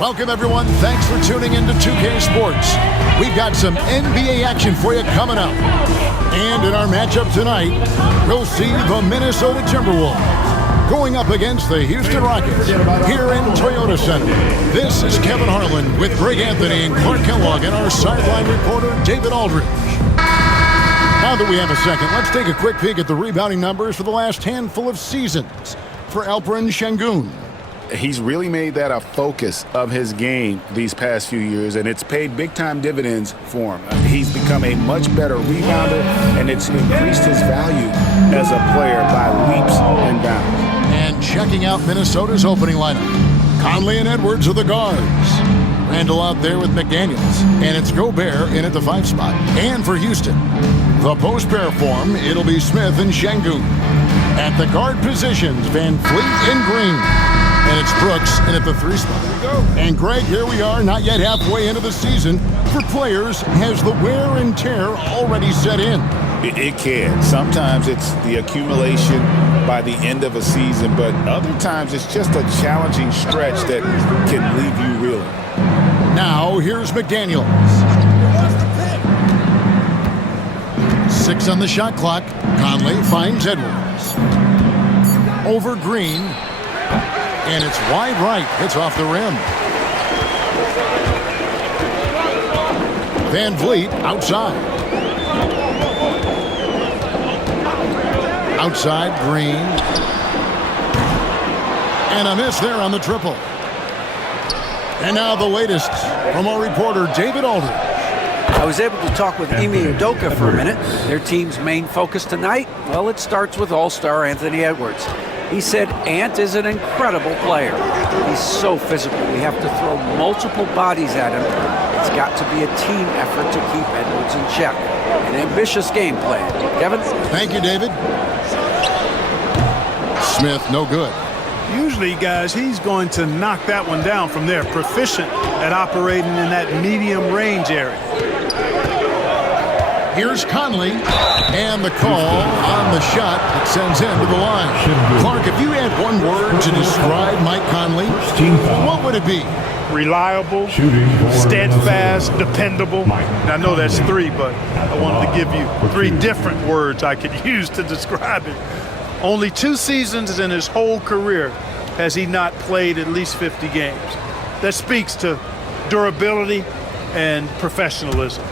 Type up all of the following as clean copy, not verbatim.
Welcome, everyone. Thanks for tuning into 2K Sports. We've got some NBA action for you coming up. And in our matchup tonight, we'll see the Minnesota Timberwolves going up against the Houston Rockets here in Toyota Center. This is Kevin Harlan with Greg Anthony and Clark Kellogg and our sideline reporter, David Aldridge. Now that we have a second, let's take a quick peek at the rebounding numbers for the last handful of seasons for Alperen Şengün. He's really made that a focus of his game these past few years, and it's paid big-time dividends for him. He's become a much better rebounder, and it's increased his value as a player by leaps and bounds. And checking out Minnesota's opening lineup, Conley and Edwards are the guards. Randall out there with McDaniels, and it's Gobert in at the 5 spot. And for Houston, the post pair form, it'll be Smith and Şengün. At the guard positions, Van Fleet and Green. And it's Brooks in at the 3 spot. And Greg, here we are, not yet halfway into the season. For players, has the wear and tear already set in? It can. Sometimes it's the accumulation by the end of a season, but other times it's just a challenging stretch that can leave you reeling. Now, here's McDaniels. 6 on the shot clock. Conley finds Edwards. Over Green. And it's wide right. It's off the rim. Van Vliet outside. Outside, Green. And a miss there on the triple. And now the latest from our reporter, David Aldridge. I was able to talk with Ime Udoka for a minute. Their team's main focus tonight, well, it starts with All-Star Anthony Edwards. He said Ant is an incredible player. He's so physical. We have to throw multiple bodies at him. It's got to be a team effort to keep Edwards in check. An ambitious game plan. Kevin? Thank you, David. Smith, no good. Usually, guys, he's going to knock that one down from there. Proficient at operating in that medium range area. Here's Conley, and the call on the shot that sends him to the line. Clark, if you had one word to describe Mike Conley, what would it be? Reliable, steadfast, dependable. And I know that's 3, but I wanted to give you 3 different words I could use to describe it. Only 2 seasons in his whole career has he not played at least 50 games. That speaks to durability and professionalism.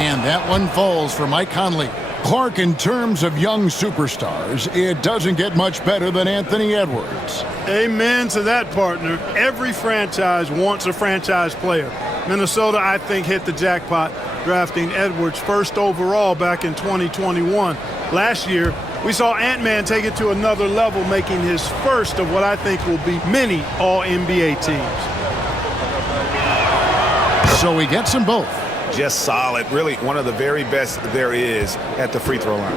And that one falls for Mike Conley. Clark, in terms of young superstars, it doesn't get much better than Anthony Edwards. Amen to that, partner. Every franchise wants a franchise player. Minnesota, I think, hit the jackpot drafting Edwards first overall back in 2021. Last year, we saw Ant-Man take it to another level, making his first of what I think will be many All-NBA teams. So he gets them both. Just solid. Really one of the very best there is at the free throw line.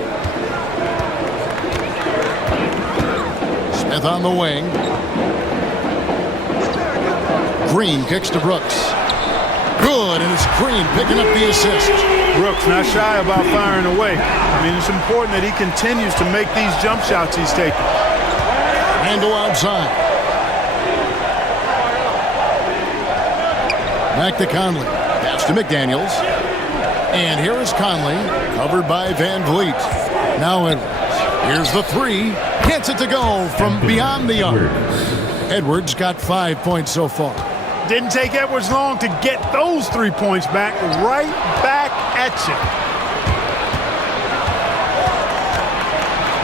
Smith on the wing. Green kicks to Brooks. Good, and it's Green picking up the assist. Brooks not shy about firing away. I mean, it's important that he continues to make these jump shots he's taking. Randall outside. Back to Conley. Pass to McDaniels. And here is Conley, covered by Van Vliet. Now Edwards. Here's the 3. Gets it to go from beyond the arc. Edwards got 5 points so far. Didn't take Edwards long to get those 3 points back. Right back at you.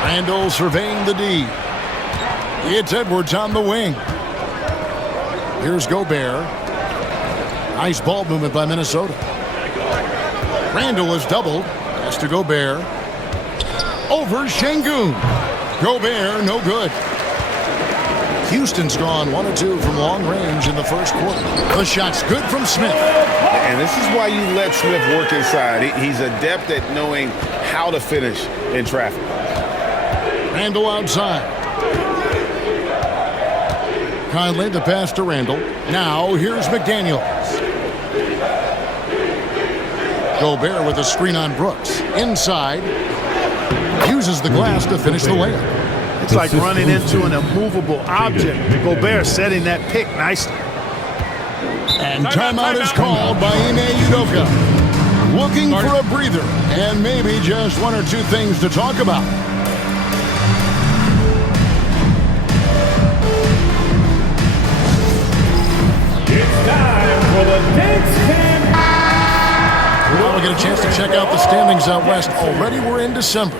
Randall surveying the D. It's Edwards on the wing. Here's Gobert. Nice ball movement by Minnesota. Randall is doubled. Pass to Gobert. Over Şengün. Gobert, no good. Houston's gone 1 of 2 from long range in the first quarter. The shot's good from Smith. And this is why you let Smith work inside. He's adept at knowing how to finish in traffic. Randall outside. Conley, the pass to Randall. Now here's McDaniels. Gobert with a screen on Brooks. Inside. Uses the glass to finish the layup. It's like running into an immovable object. Gobert setting that pick nicely. And timeout is called by Ime Udoka. Looking for a breather and maybe just one or two things to talk about. It's time for the dance camp. Well, we'll get a chance to check out the standings out west. Already we're in December.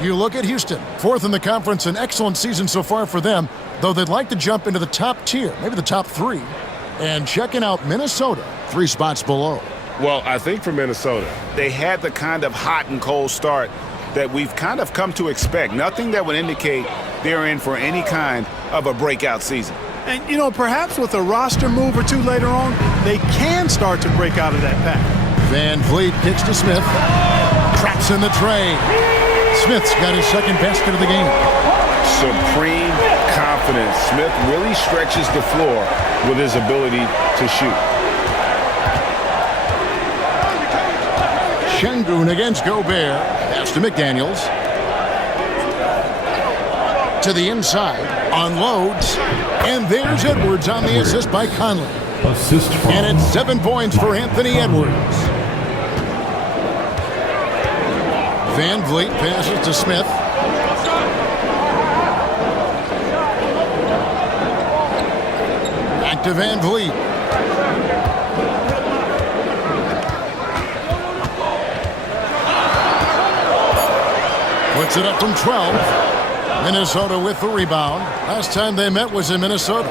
You look at Houston, 4th in the conference, an excellent season so far for them, though they'd like to jump into the top tier, maybe the top 3. And checking out Minnesota, 3 spots below. Well, I think for Minnesota, they had the kind of hot and cold start that we've kind of come to expect. Nothing that would indicate they're in for any kind of a breakout season. And, you know, perhaps with a roster move or two later on, they can start to break out of that pack. Van Vliet kicks to Smith. Traps in the tray. Smith's got his second basket of the game. Supreme confidence. Smith really stretches the floor with his ability to shoot. Şengün against Gobert. Pass to McDaniels. To the inside. Unloads. And there's Edwards on the assist by Conley. Assist from And it's 7 points for Anthony Edwards. Van Vliet passes to Smith. Back to Van Vliet. Puts it up from 12. Minnesota with the rebound. Last time they met was in Minnesota.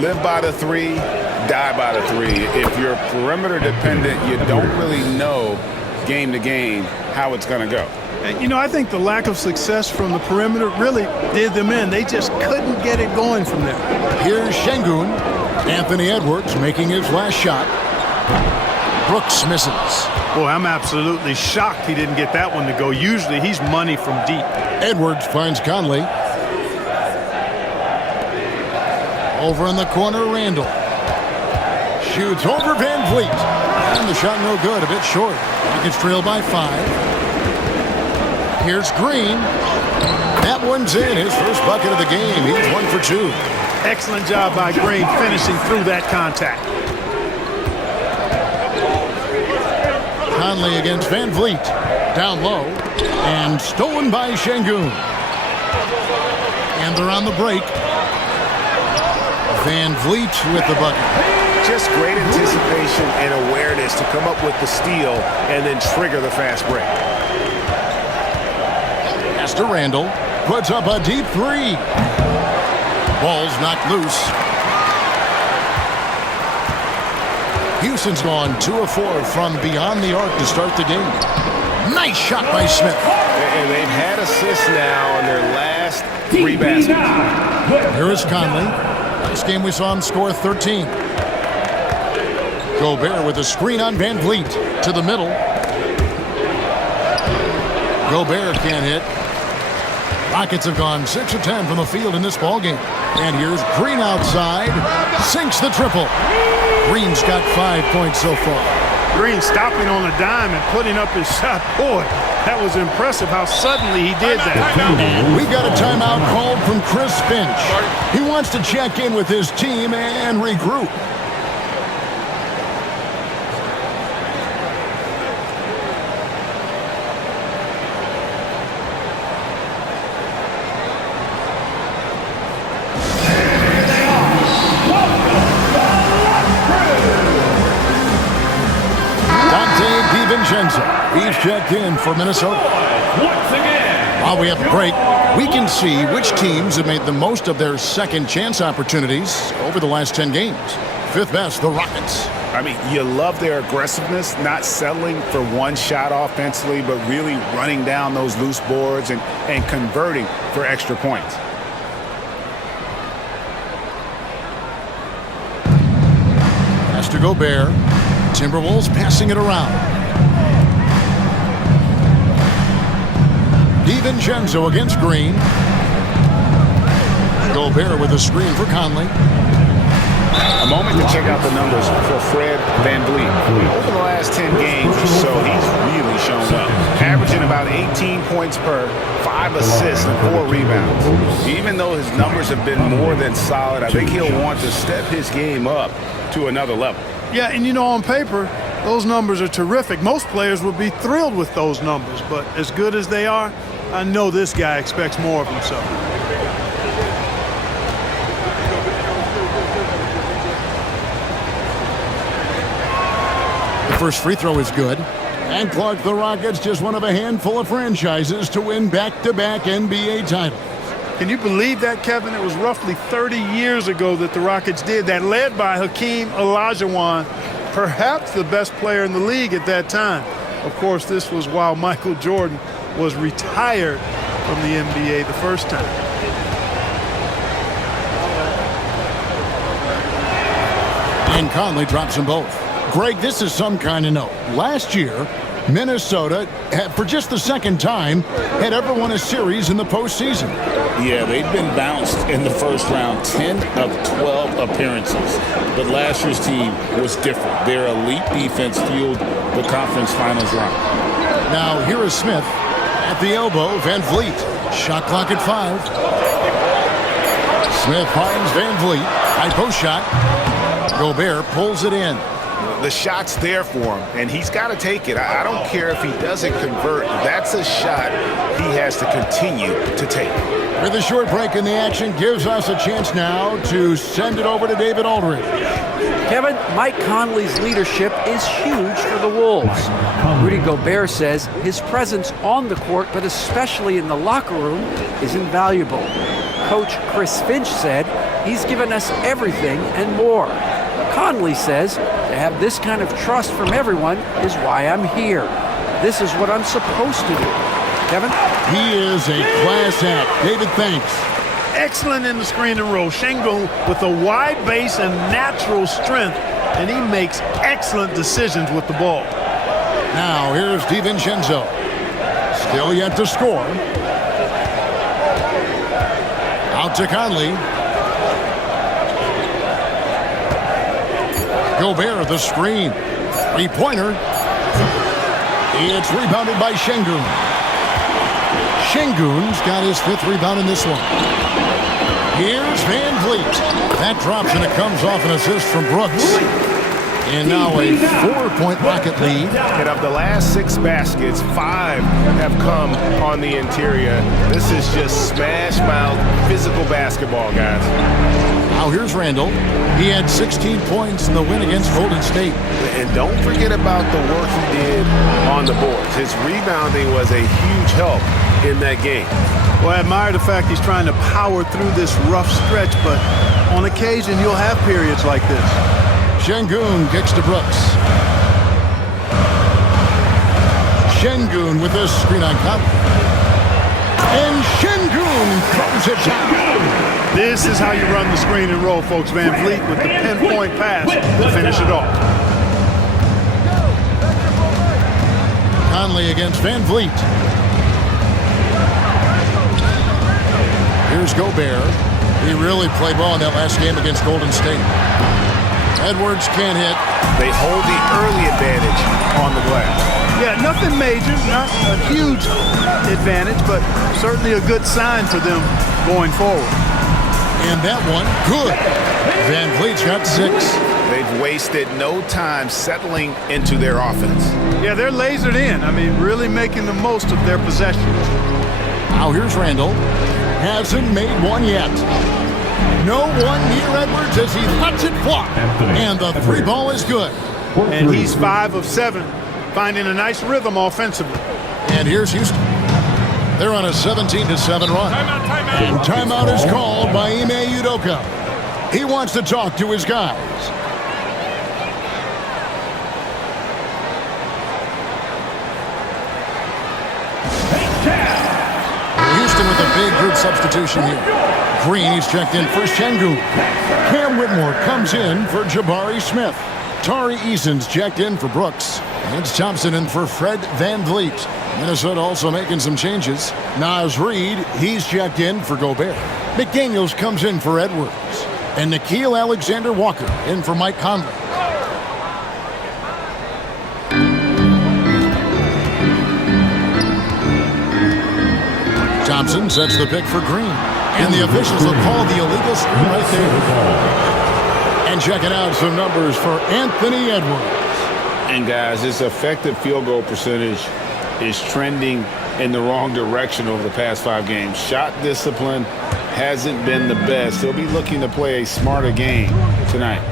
Live by the 3, die by the 3. If you're perimeter dependent, you don't really know game to game how it's going to go. And, you know, I think the lack of success from the perimeter really did them in. They just couldn't get it going from there. Here's Şengün. Anthony Edwards making his last shot. Brooks misses. Boy, I'm absolutely shocked he didn't get that one to go. Usually he's money from deep. Edwards finds Conley. Over in the corner, Randall. Shoots over Van Vliet. And the shot no good, a bit short. Rockets trail by 5. Here's Green. That one's in, his first bucket of the game. He's 1 for 2. Excellent job by Green finishing through that contact. Conley against Van Vliet. Down low. And stolen by Şengün. And they're on the break. Van Vliet with the bucket. Just great anticipation and awareness to come up with the steal and then trigger the fast break. Pass to Randall. Puts up a deep 3. Ball's knocked loose. Houston's gone 2 of 4 from beyond the arc to start the game. Nice shot by Smith. And they've had assists now on their last 3 baskets. Here is Conley. Last game we saw him score 13. Gobert with a screen on Van Vliet to the middle. Gobert can't hit. Rockets have gone 6 of 10 from the field in this ballgame. And here's Green outside. Sinks the triple. Green's got 5 points so far. Green stopping on a dime and putting up his shot. Boy, that was impressive how suddenly he did that. We've got a timeout called from Chris Finch. He wants to check in with his team and regroup. He's checked in for Minnesota. once again. While we have a break, we can see which teams have made the most of their second chance opportunities over the last 10 games. 5th best, the Rockets. I mean, you love their aggressiveness, not settling for one shot offensively, but really running down those loose boards and converting for extra points. Pass to Gobert. Timberwolves passing it around. DiVincenzo against Green. Gobert with a screen for Conley. A moment to check out the numbers for Fred VanVleet. Over the last 10 games or so, he's really shown up. Averaging about 18 points per, 5 assists, and 4 rebounds. Even though his numbers have been more than solid, I think he'll want to step his game up to another level. Yeah, and you know, on paper, those numbers are terrific. Most players would be thrilled with those numbers, but as good as they are, I know this guy expects more of himself. The first free throw is good. And Clark, the Rockets just one of a handful of franchises to win back-to-back NBA titles. Can you believe that, Kevin? It was roughly 30 years ago that the Rockets did that, led by Hakeem Olajuwon, perhaps the best player in the league at that time. Of course, this was while Michael Jordan was retired from the NBA the first time. And Conley drops them both. Greg, this is some kind of note. Last year, Minnesota, for just the second time, had ever won a series in the postseason. Yeah, they've been bounced in the first round, 10 of 12 appearances. But last year's team was different. Their elite defense fueled the conference finals run. Now, here is Smith at the elbow. VanVleet. Shot clock at 5. Smith finds VanVleet. High post shot. Gobert pulls it in. The shot's there for him, and he's got to take it. I don't care if he doesn't convert. That's a shot he has to continue to take. With a short break in the action, gives us a chance now to send it over to David Aldridge. Kevin, Mike Conley's leadership is huge for the Wolves. Rudy Gobert says his presence on the court, but especially in the locker room, is invaluable. Coach Chris Finch said he's given us everything and more. Conley says to have this kind of trust from everyone is why I'm here. This is what I'm supposed to do. Kevin? He is a class act. David, thanks. Excellent in the screen and roll. Şengün with a wide base and natural strength, and he makes excellent decisions with the ball. Now here's DiVincenzo. Still yet to score. Out to Conley. Gobert, the screen. Three-pointer. It's rebounded by Şengün. Şengün's got his 5th rebound in this one. Here's VanVleet. That drops and it comes off an assist from Brooks. And now a 4-point Rocket lead. And of the last 6 baskets, 5 have come on the interior. This is just smash-mouth physical basketball, guys. Now here's Randall. He had 16 points in the win against Golden State. And don't forget about the work he did on the boards. His rebounding was a huge help in that game. Well, I admire the fact he's trying to power through this rough stretch, but on occasion you'll have periods like this. Şengün kicks to Brooks. Şengün with this screen on top. And Şengün throws it down. This is how you run the screen and roll, folks. VanVleet with the pinpoint pass to finish it off. Conley against VanVleet. Here's Gobert. He really played well in that last game against Golden State. Edwards can't hit. They hold the early advantage on the glass. Yeah, nothing major, not a huge advantage, but certainly a good sign for them going forward. And that one, good. VanVleet's got 6. They've wasted no time settling into their offense. Yeah, they're lasered in. I mean, really making the most of their possessions. Now here's Randall. Hasn't made one yet. No one near Edwards as he lets it fly. And the 3 ball is good. And he's 5 of 7, finding a nice rhythm offensively. And here's Houston. They're on a 17-7 run. Timeout is called by Ime Udoka. He wants to talk to his guys. Houston with a big group substitution here. Green, he's checked in for Şengün. Cam Whitmore comes in for Jabari Smith. Tari Eason's checked in for Brooks. It's Thompson in for Fred VanVleet. Minnesota also making some changes. Naz Reid, he's checked in for Gobert. McDaniels comes in for Edwards. And Nickeil Alexander-Walker in for Mike Conley. Thompson sets the pick for Green. And the officials will call the illegal screen right there. And checking out some numbers for Anthony Edwards. And guys, his effective field goal percentage is trending in the wrong direction over the past 5 games. Shot discipline hasn't been the best. He'll be looking to play a smarter game tonight.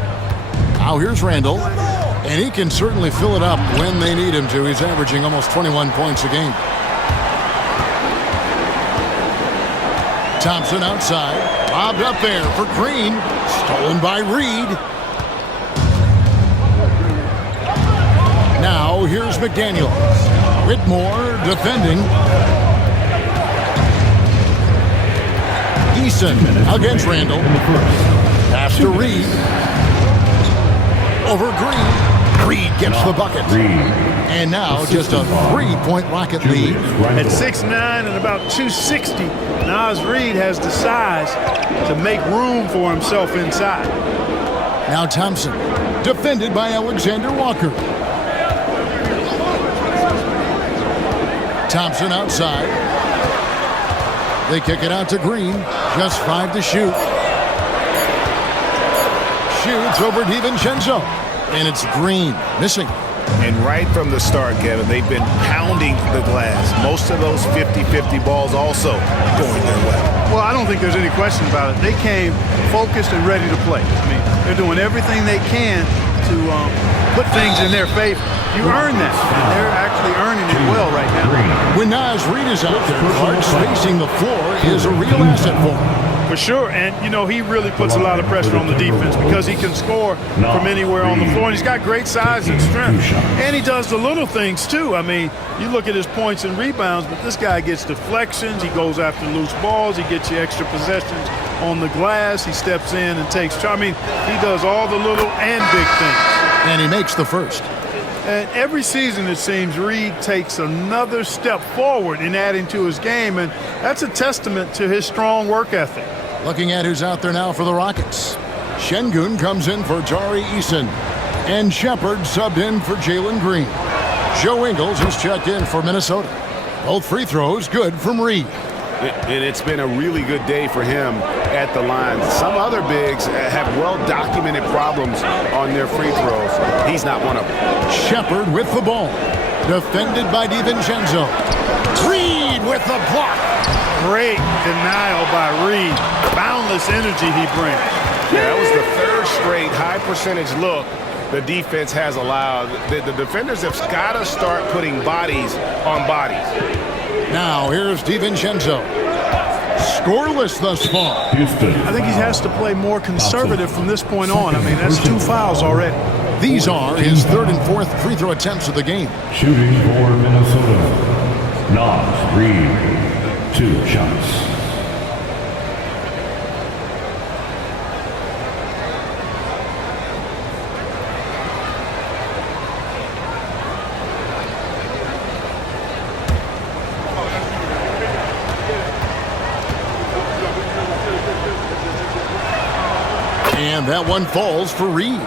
Now here's Randall, and he can certainly fill it up when they need him to. He's averaging almost 21 points a game. Thompson outside, lobbed up there for Green, stolen by Reed. Now here's McDaniels. Whitmore defending. Eason against Randall. Pass to Reed. Over Green. Reed gets the bucket. And now just a 3-point Rocket lead. At 6'9" and about 260, Naz Reid has the size to make room for himself inside. Now Thompson, defended by Alexander Walker. Thompson outside. They kick it out to Green. Just 5 to shoot. Shoots over DiVincenzo. And it's Green missing. And right from the start, Kevin, they've been pounding the glass. Most of those 50-50 balls also going their way. Well, I don't think there's any question about it. They came focused and ready to play. I mean, they're doing everything they can to put things in their favor. You earn that, and they're actually earning it well right now. When Naz Reid is out there, Clark spacing the floor is a real asset for him. For sure, and you know, he really puts a lot of pressure on the defense because he can score from anywhere on the floor, and he's got great size and strength. And he does the little things too. I mean, you look at his points and rebounds, but this guy gets deflections, he goes after loose balls, he gets you extra possessions on the glass, he steps in and takes charge. I mean, he does all the little and big things. And he makes the first. And every season, it seems, Reed takes another step forward in adding to his game, and that's a testament to his strong work ethic. Looking at who's out there now for the Rockets. Şengün comes in for Tari Eason. And Shepard subbed in for Jalen Green. Joe Ingles has checked in for Minnesota. Both free throws good from Reed. And it's been a really good day for him at the line. Some other bigs have well-documented problems on their free throws. He's not one of them. Shepard with the ball. Defended by DiVincenzo. Reed with the block. Great denial by Reed. Boundless energy he brings. Yeah, that was the 3rd straight high-percentage look the defense has allowed. The defenders have got to start putting bodies on bodies. Now here's DiVincenzo. Scoreless thus far. I think he has to play more conservative from this point on. I mean, that's 2 fouls already. These are his 3rd and 4th free throw attempts of the game. Shooting for Minnesota. Naz Reid. 2 shots. And that one falls for Reed.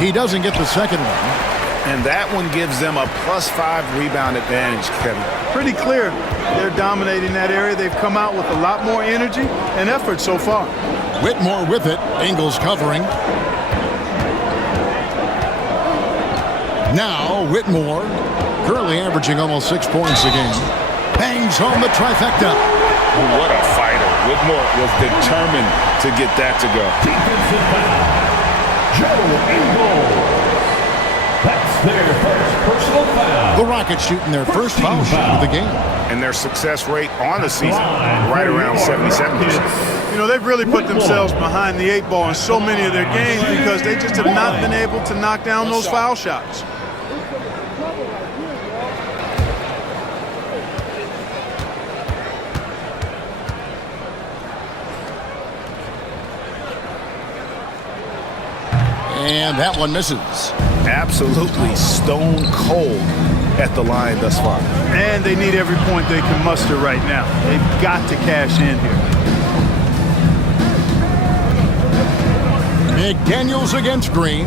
He doesn't get the second one. And that one gives them a +5 rebound advantage, Kevin. Pretty clear they're dominating that area. They've come out with a lot more energy and effort so far. Whitmore with it. Ingles covering. Now Whitmore, currently averaging almost 6 points a game. Bangs home the trifecta. What a fighter. Whitmore was determined to get that to go. Defensive foul. Joe Ingles. That's their first personal foul. The Rockets shooting their first foul shot of the game. And their success rate on the season, right around 77%. You know, they've really put themselves behind the 8 ball in so many of their games because they just have not been able to knock down those foul shots. And that one misses. Absolutely stone cold at the line thus far. And they need every point they can muster right now. They've got to cash in here. McDaniels against Green.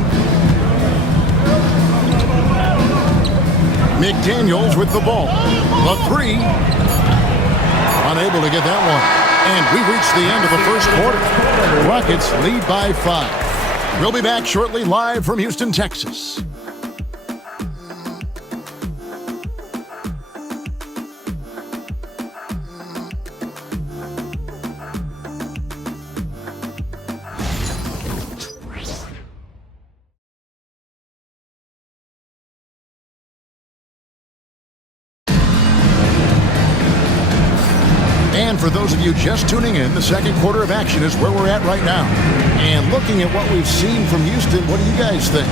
McDaniels with the ball. The three. Unable to get that one. And we reached the end of the first quarter. Rockets lead by 5. We'll be back shortly live from Houston, Texas. And for those of you just tuning in, the second quarter of action is where we're at right now. And looking at what we've seen from Houston, what do you guys think?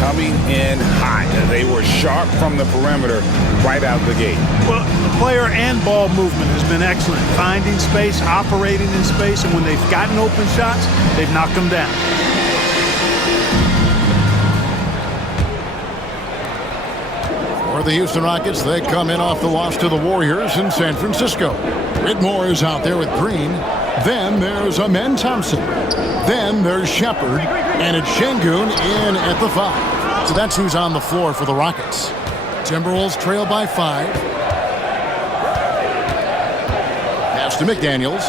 Coming in hot. They were sharp from the perimeter right out the gate. Well, the player and ball movement has been excellent. Finding space, operating in space, and when they've gotten open shots, they've knocked them down. For the Houston Rockets, they come in off the loss to the Warriors in San Francisco. Whitmore is out there with Green. Then there's Amen Thompson. Then there's Shepard. And it's Şengün in at the 5. So that's who's on the floor for the Rockets. Timberwolves trail by 5. Pass to McDaniels.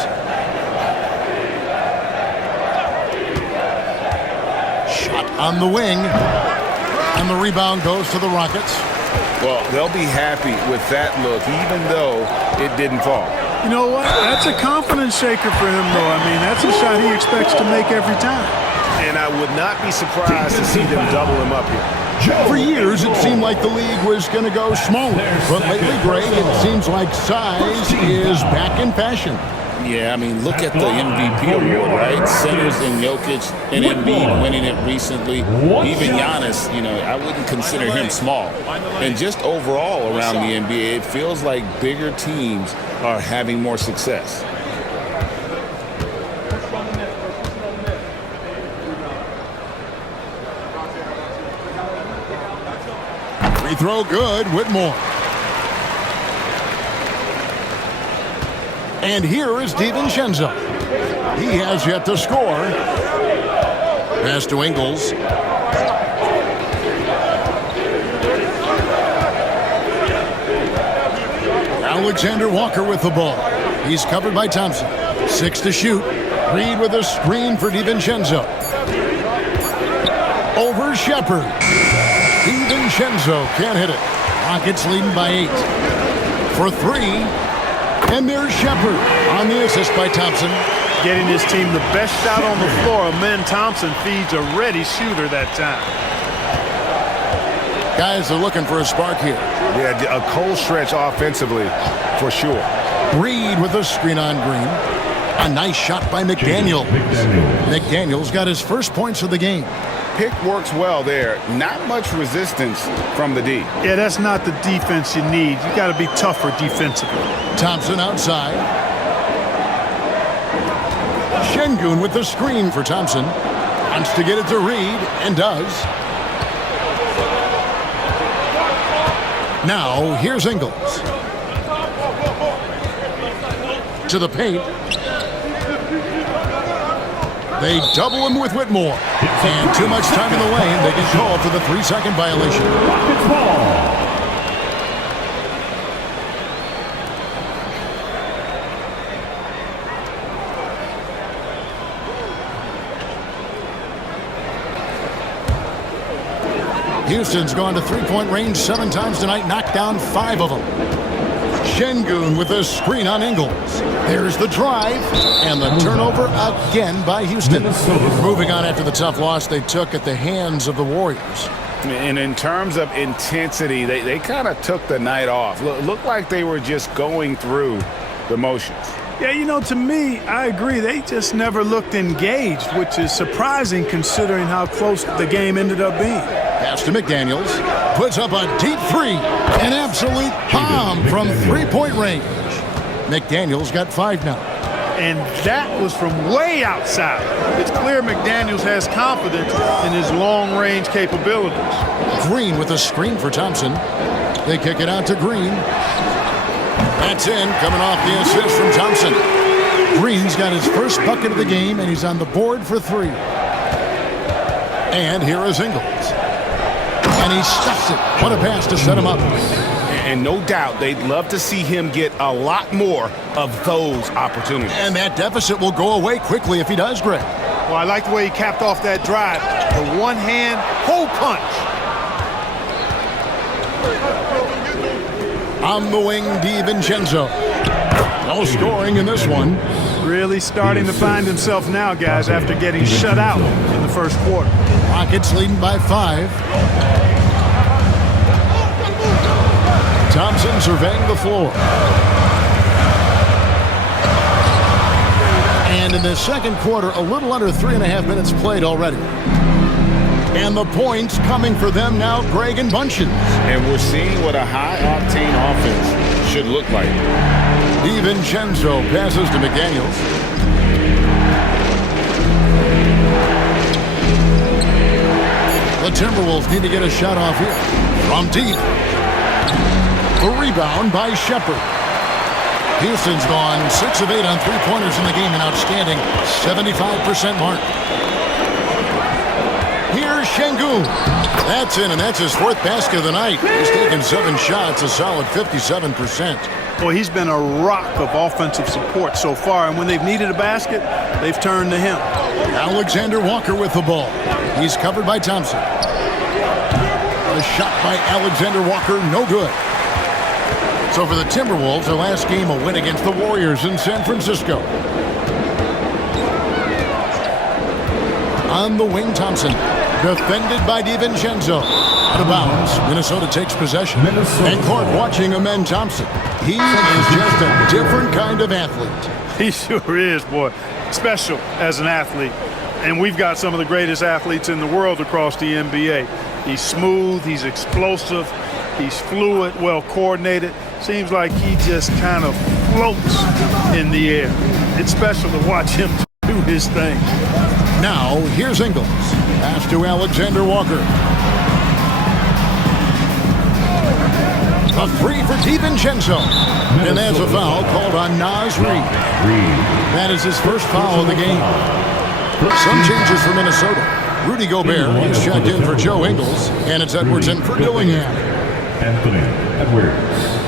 Shot on the wing. And the rebound goes to the Rockets. Well, they'll be happy with that look, even though it didn't fall. You know what? That's a confidence shaker for him, though. I mean, that's a shot he expects to make every time. And I would not be surprised to see them double him up here. For years, it seemed like the league was going to go smaller. But lately, Greg, it seems like size is back in fashion. Yeah, I mean, look at the MVP award, right? Centers and Jokic and Embiid winning it recently. Even Giannis, you know, I wouldn't consider him small. And just overall around the NBA, it feels like bigger teams are having more success. Free throw good, Whitmore. And here is DiVincenzo. He has yet to score. Pass to Ingles. Alexander Walker with the ball. He's covered by Thompson. 6 to shoot. Reed with a screen for DiVincenzo. Over Shepard. DiVincenzo can't hit it. Rockets leading by 8. For 3. And there's Shepard on the assist by Thompson. Getting his team the best shot on the floor. Amen Thompson feeds a ready shooter that time. Guys are looking for a spark here. Yeah, a cold stretch offensively for sure. Reed with a screen on Green. A nice shot by McDaniels. McDaniels got his first points of the game. Pick works well there. Not much resistance from the D. Yeah, that's not the defense you need. You got to be tougher defensively. Thompson outside. Şengün with the screen for Thompson. Wants to get it to Reed, and does. Now, here's Ingles. To the paint. They double him with Whitmore. And too much time in the lane. They get called for the 3-second violation. Rockets ball. Houston's gone to three-point range 7 times tonight, knocked down 5 of them. Şengün with a screen on Ingles. There's the drive, and the turnover again by Houston. Moving on after the tough loss they took at the hands of the Warriors. And in terms of intensity, they kind of took the night off. Looked like they were just going through the motions. Yeah, you know, to me, I agree. They just never looked engaged, which is surprising considering how close the game ended up being. Pass to McDaniels. Puts up a deep 3. An absolute bomb from three-point range. McDaniels got 5 now. And that was from way outside. It's clear McDaniels has confidence in his long-range capabilities. Green with a screen for Thompson. They kick it out to Green. That's in, coming off the assist from Thompson. Green's got his first bucket of the game, and he's on the board for 3. And here is Ingles. And he stuffs it. What a pass to set him up. And no doubt they'd love to see him get a lot more of those opportunities. And that deficit will go away quickly if he does, Greg. Well, I like the way he capped off that drive. The one-hand hole punch. On the wing, DiVincenzo. No scoring in this one. Really starting to find himself now, guys, after getting shut out in the first quarter. Rockets leading by 5. Thompson surveying the floor. And in the second quarter, a little under 3.5 minutes played already. And the points coming for them now, Greg and Bunchen. And we're seeing what a high-octane offense should look like. DiVincenzo passes to McDaniels. The Timberwolves need to get a shot off here. From deep. The rebound by Shepard. Houston's gone 6 of 8 on 3-pointers in the game, an outstanding 75% mark. Here's Şengün. That's in, and that's his 4th basket of the night. He's taken 7 shots, a solid 57%. Well, he's been a rock of offensive support so far, and when they've needed a basket, they've turned to him. Alexander Walker with the ball. He's covered by Thompson. A shot by Alexander Walker, no good. So for the Timberwolves, their last game a win against the Warriors in San Francisco. On the wing, Thompson. Defended by DiVincenzo. Out of bounds. Minnesota takes possession. And Court watching Amen Thompson. He is just a different kind of athlete. He sure is, boy. Special as an athlete. And we've got some of the greatest athletes in the world across the NBA. He's smooth, he's explosive, he's fluid, well coordinated. Seems like he just kind of floats in the air. It's special to watch him do his thing. Now, here's Ingles. Pass to Alexander Walker. A 3 for DiVincenzo. And there's a foul called on Naz Reid. That is his first foul of the game. Some changes for Minnesota. Rudy Gobert is checked in for Joe Ingles. And it's Edwards in for Dillingham. Anthony Edwards.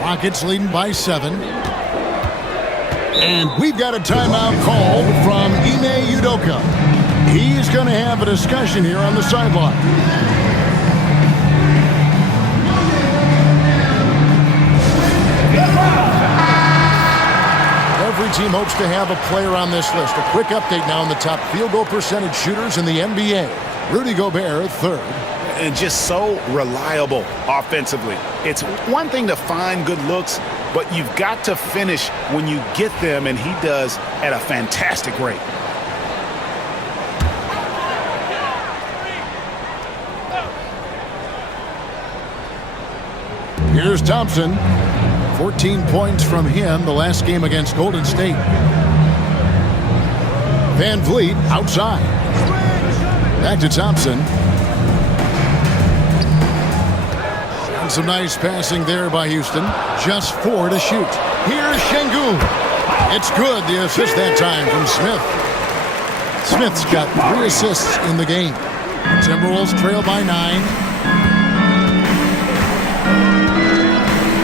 Rockets leading by 7. And we've got a timeout called from Ime Udoka. He's going to have a discussion here on the sideline. Every team hopes to have a player on this list. A quick update now on the top field goal percentage shooters in the NBA. Rudy Gobert, 3rd. And just so reliable offensively. It's one thing to find good looks, but you've got to finish when you get them, and he does at a fantastic rate. Here's Thompson. 14 points from him the last game against Golden State. Van Vliet outside. Back to Thompson. And some nice passing there by Houston. Just 4 to shoot. Here's Şengün. It's good. The assist that time from Smith. Smith's got 3 assists in the game. Timberwolves trail by 9.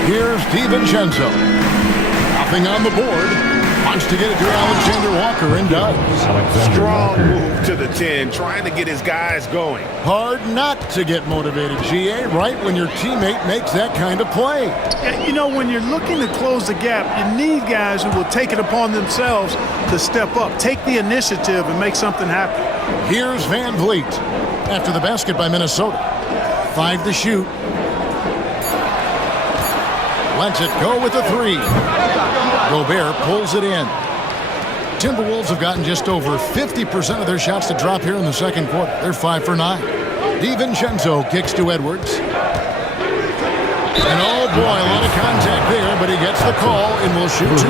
Here's DiVincenzo. Nothing on the board. Wants to get it to Alexander Walker and does. Strong move to the 10, trying to get his guys going. Hard not to get motivated, GA, right when your teammate makes that kind of play. Yeah, you know, when you're looking to close the gap, you need guys who will take it upon themselves to step up, take the initiative, and make something happen. Here's Van Vliet after the basket by Minnesota. 5 to shoot. Lets it go with a 3. Gobert pulls it in. Timberwolves have gotten just over 50% of their shots to drop here in the second quarter. They're 5 for 9. DiVincenzo kicks to Edwards. And oh boy, a lot of contact there, but he gets the call and will shoot 2.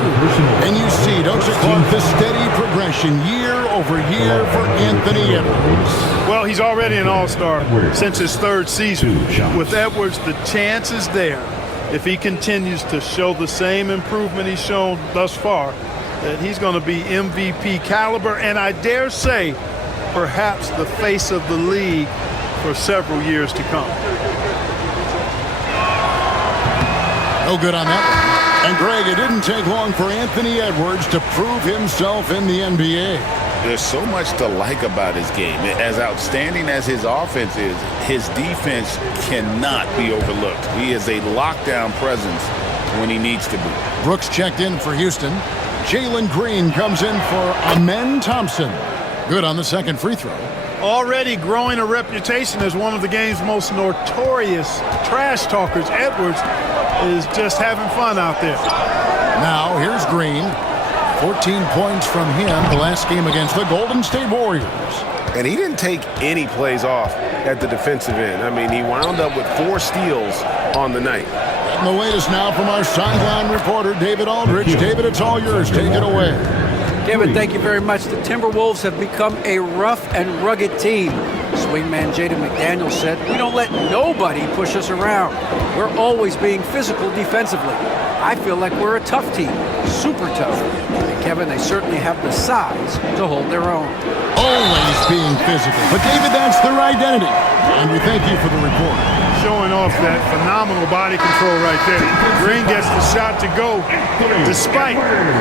And you see, don't you, Clark, the steady progression year year-over-year for Anthony Edwards. Well, he's already an all-star since his third season. With Edwards, the chance is there, if he continues to show the same improvement he's shown thus far, that he's going to be MVP caliber, and I dare say, perhaps the face of the league for several years to come. No good on that one. And Greg, it didn't take long for Anthony Edwards to prove himself in the NBA. There's so much to like about his game. As outstanding as his offense is, his defense cannot be overlooked. He is a lockdown presence when he needs to be. Brooks checked in for Houston. Jalen Green comes in for Amen Thompson. Good on the second free throw. Already growing a reputation as one of the game's most notorious trash talkers, Edwards is just having fun out there. Now here's Green. 14 points from him the last game against the Golden State Warriors. And he didn't take any plays off at the defensive end. I mean, he wound up with 4 steals on the night. And the latest now from our sideline reporter, David Aldridge. David, it's all yours. Take it away. Kevin, thank you very much. The Timberwolves have become a rough and rugged team. Swingman Jaden McDaniels said, "We don't let nobody push us around. We're always being physical defensively. I feel like we're a tough team, super tough." And Kevin, they certainly have the size to hold their own. Always being physical. But David, that's their identity. And we thank you for the report. Showing off that phenomenal body control right there. Green gets the shot to go despite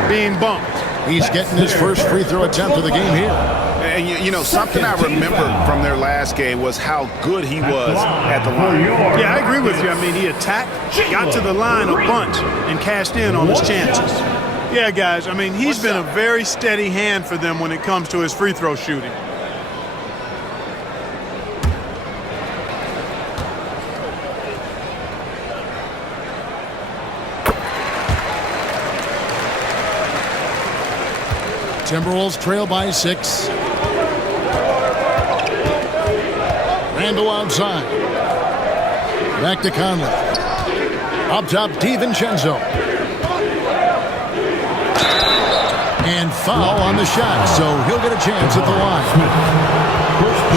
being bumped. He's getting his first free throw attempt of the game here. And you know, something I remember from their last game was how good he was at the line. Yeah, I agree with you. I mean, he attacked, got to the line a bunch, and cashed in on his chances. Yeah, guys, I mean, he's been a very steady hand for them when it comes to his free throw shooting. Timberwolves trail by 6. Randall outside. Back to Conley. Up top, DiVincenzo. And foul on the shot, so he'll get a chance at the line.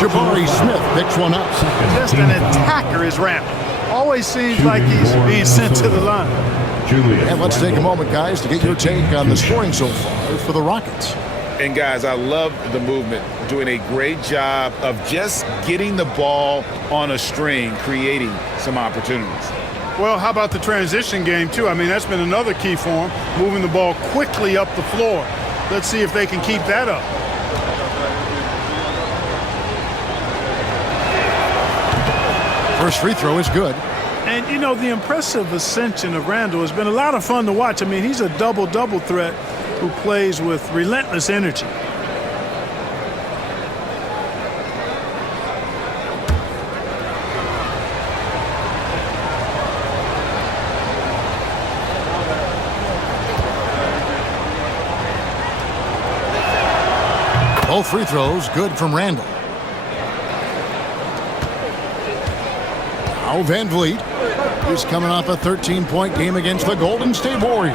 Jabari Smith picks one up. Just an attacker is Raptor. Always seems like he's being sent to the line. And let's take a moment, guys, to get your take on the scoring so far for the Rockets. And guys, I love the movement, doing a great job of just getting the ball on a string, creating some opportunities. Well, how about the transition game, too? I mean, that's been another key for him, moving the ball quickly up the floor. Let's see if they can keep that up. First free throw is good. And, you know, the impressive ascension of Randall has been a lot of fun to watch. I mean, he's a double-double threat who plays with relentless energy. Both free throws good from Randall. Now Van Vliet. He's coming off a 13-point game against the Golden State Warriors.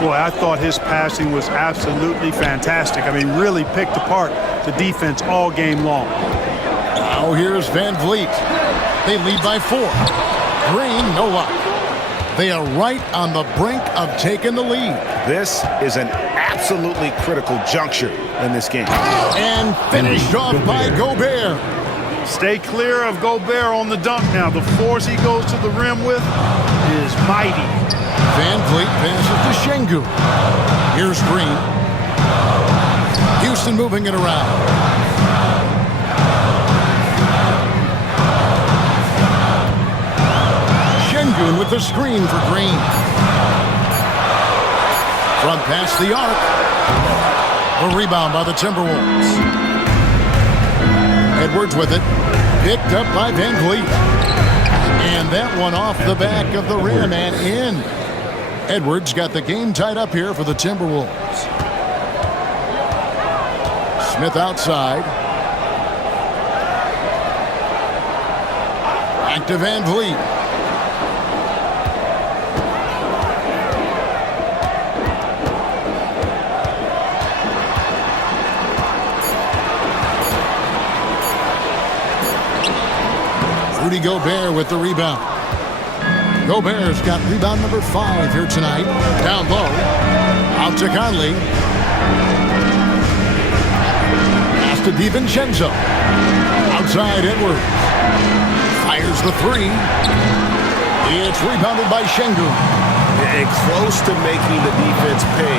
Boy, I thought his passing was absolutely fantastic. I mean, really picked apart the defense all game long. Now here's Van Vliet. They lead by 4. Green, no luck. They are right on the brink of taking the lead. This is an absolutely critical juncture in this game. And finished off by Gobert. Stay clear of Gobert on the dunk now. The force he goes to the rim with is mighty. Van Vliet passes to Şengün. Here's Green. Houston moving it around. Şengün with the screen for Green. Front pass the arc. A rebound by the Timberwolves. Edwards with it. Picked up by Van Vliet. And that one off the back of the rim and in. Edwards got the game tied up here for the Timberwolves. Smith outside. Back to Van Vliet. Rudy Gobert with the rebound. Gobert's got rebound number 5 here tonight. Down low. Out to Conley. Pass to DiVincenzo. Outside Edwards. Fires the 3. It's rebounded by Şengün. And close to making the defense pay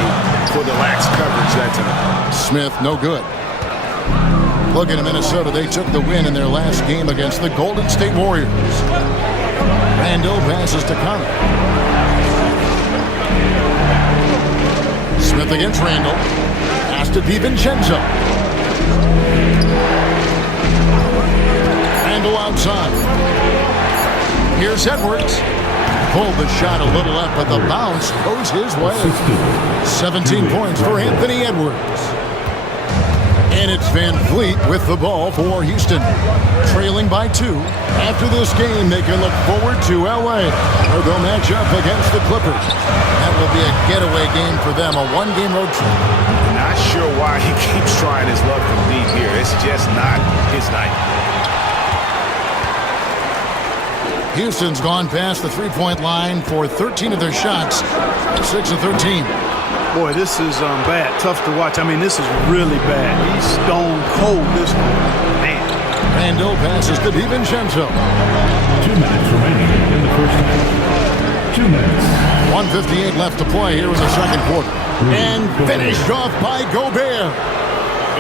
for the lax coverage that time. Smith, no good. Looking at Minnesota, they took the win in their last game against the Golden State Warriors. Randall passes to Conley. Smith against Randall. Pass to DiVincenzo. Randall outside. Here's Edwards. Pulled the shot a little up, but the bounce goes his way. 17 points for Anthony Edwards. And it's Van Vliet with the ball for Houston. Trailing by 2. After this game, they can look forward to L.A., where they'll match up against the Clippers. That will be a getaway game for them, a 1-game road trip. Not sure why he keeps trying his luck from deep here. It's just not his night. Houston's gone past the three-point line for 13 of their shots, 6 of 13. Boy, this is bad. Tough to watch. I mean, this is really bad. He's stone cold this one. Man. Randall passes to DiVincenzo. 2 minutes remaining in the first half. 2 minutes. 1:58 left to play here in the second quarter. And finished off by Gobert.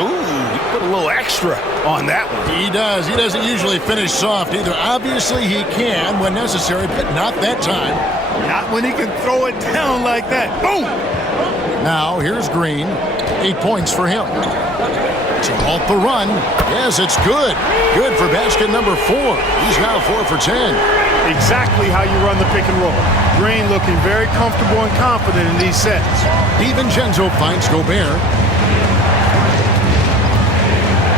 Ooh, he put a little extra on that one. He does. He doesn't usually finish soft either. Obviously, he can when necessary, but not that time. Not when he can throw it down like that. Boom! Now, here's Green. 8 points for him. To halt the run. Yes, it's good. Good for basket number 4. He's now 4 for 10. Exactly how you run the pick and roll. Green looking very comfortable and confident in these sets. DiVincenzo finds Gobert.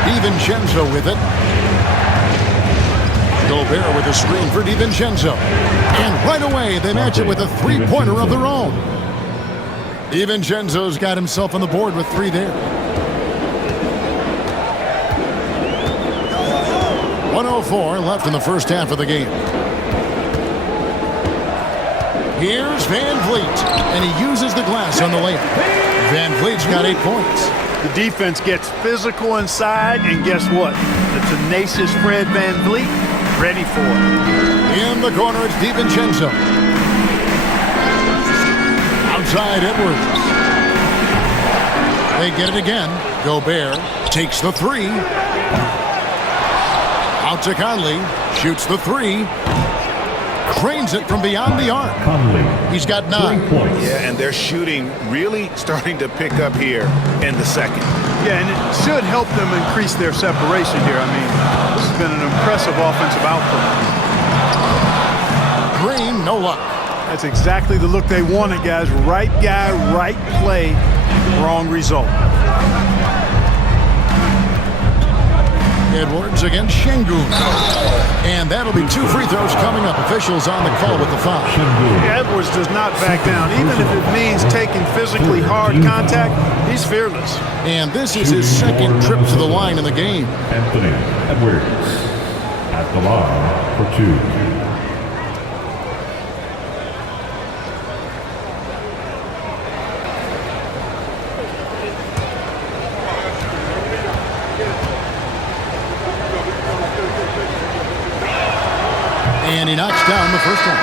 DiVincenzo with it. Gobert with a screen for DiVincenzo. And right away, they match it with a three-pointer of their own. DiVincenzo's got himself on the board with 3 there. 1:04 left in the first half of the game. Here's Van Vliet, and he uses the glass on the layup. Van Vliet's got 8 points. The defense gets physical inside, and guess what? The tenacious Fred Van Vliet ready for it. In the corner, it's DiVincenzo. Outside Edwards. They get it again. Gobert takes the 3. Out to Conley. Shoots the 3. Cranes it from beyond the arc. He's got 9 points. Yeah, and their shooting really starting to pick up here in the second. Yeah, and it should help them increase their separation here. I mean, this has been an impressive offensive output. Green, no luck. That's exactly the look they wanted, guys. Right guy, right play, wrong result. Edwards against Şengün. And that'll be 2 free throws coming up. Officials on the call with the foul. Edwards does not back down. Even if it means taking physically hard contact, he's fearless. And this is his second trip to the line in the game. Anthony Edwards at the line for 2. And he knocks down the first one.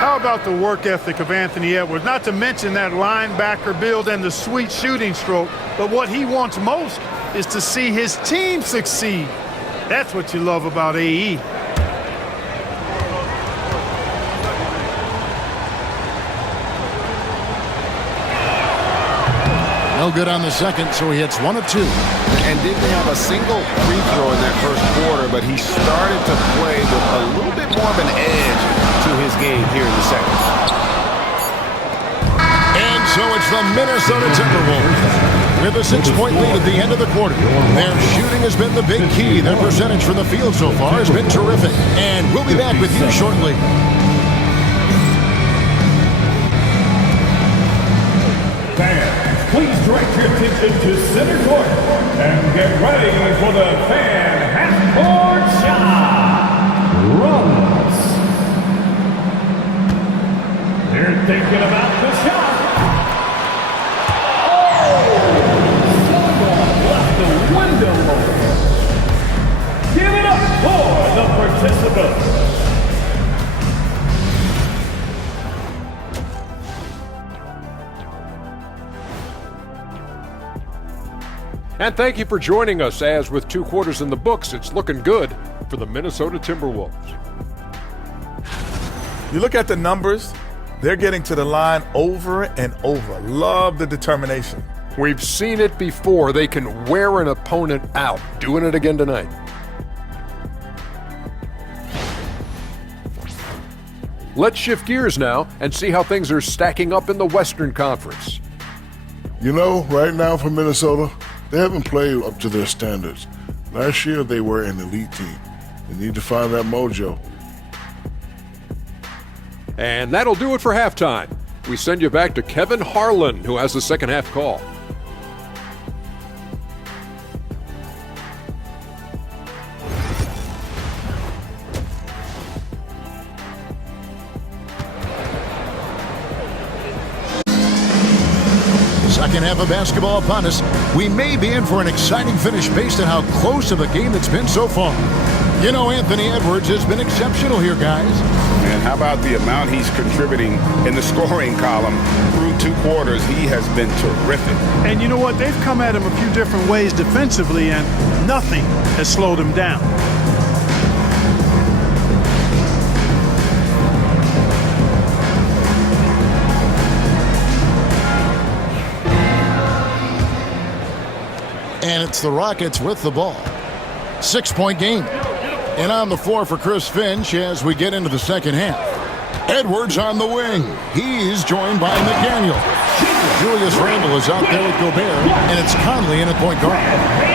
How about the work ethic of Anthony Edwards? Not to mention that linebacker build and the sweet shooting stroke, but what he wants most is to see his team succeed. That's what you love about AE. No good on the second, so he hits 1 of 2. And didn't have a single free throw in that first quarter, but he started to play with a little bit more of an edge to his game here in the second. And so it's the Minnesota Timberwolves with a 6-point lead at the end of the quarter. Their shooting has been the big key. Their percentage from the field so far has been terrific. And we'll be back with you shortly. Please direct your attention to center court and get ready for the fan half-court shot. Run. thinking about the shot. Someone left the window open. Give it up for the participants. And thank you for joining us, as with 2 quarters in the books, it's looking good for the Minnesota Timberwolves. You look at the numbers, they're getting to the line over and over. Love the determination. We've seen it before. They can wear an opponent out. Doing it again tonight. Let's shift gears now and see how things are stacking up in the Western Conference. You know, right now for Minnesota, they haven't played up to their standards. Last year, they were an elite team. They need to find that mojo. And that'll do it for halftime. We send you back to Kevin Harlan, who has the second half call. Second half of basketball upon us. We may be in for an exciting finish based on how close of a game it's been so far. You know, Anthony Edwards has been exceptional here, guys. And how about the amount he's contributing in the scoring column through 2 quarters? He has been terrific. And you know what? They've come at him a few different ways defensively, and nothing has slowed him down. And it's the Rockets with the ball. 6-point game. And on the floor for Chris Finch as we get into the second half. Edwards on the wing. He's joined by McDaniel. Julius Randle is out there with Gobert, and it's Conley in at point guard.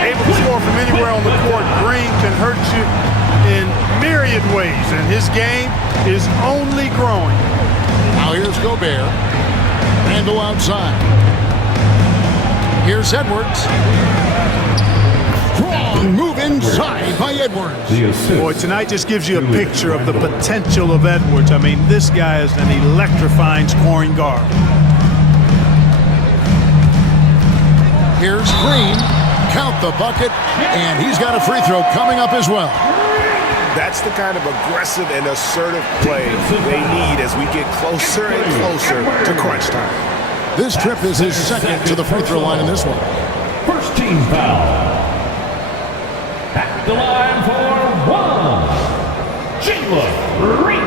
Able to score from anywhere on the court. Green can hurt you in myriad ways, and his game is only growing. Now here's Gobert. Randle outside. Here's Edwards. Strong move inside by Edwards. Boy, tonight just gives you a picture of the potential of Edwards. I mean, this guy is an electrifying scoring guard. Here's Green. Count the bucket, and he's got a free throw coming up as well. That's the kind of aggressive and assertive play they need as we get closer and closer to crunch time. This trip is his second to the free throw line in this one. First team foul. At the line for 1, Jalen Green.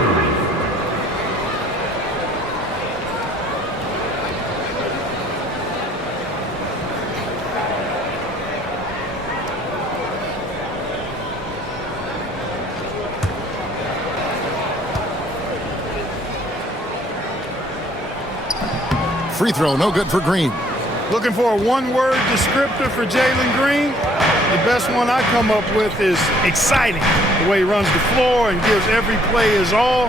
Free throw, no good for Green. Looking for a one-word descriptor for Jalen Green? The best one I come up with is exciting. The way he runs the floor and gives every play his all.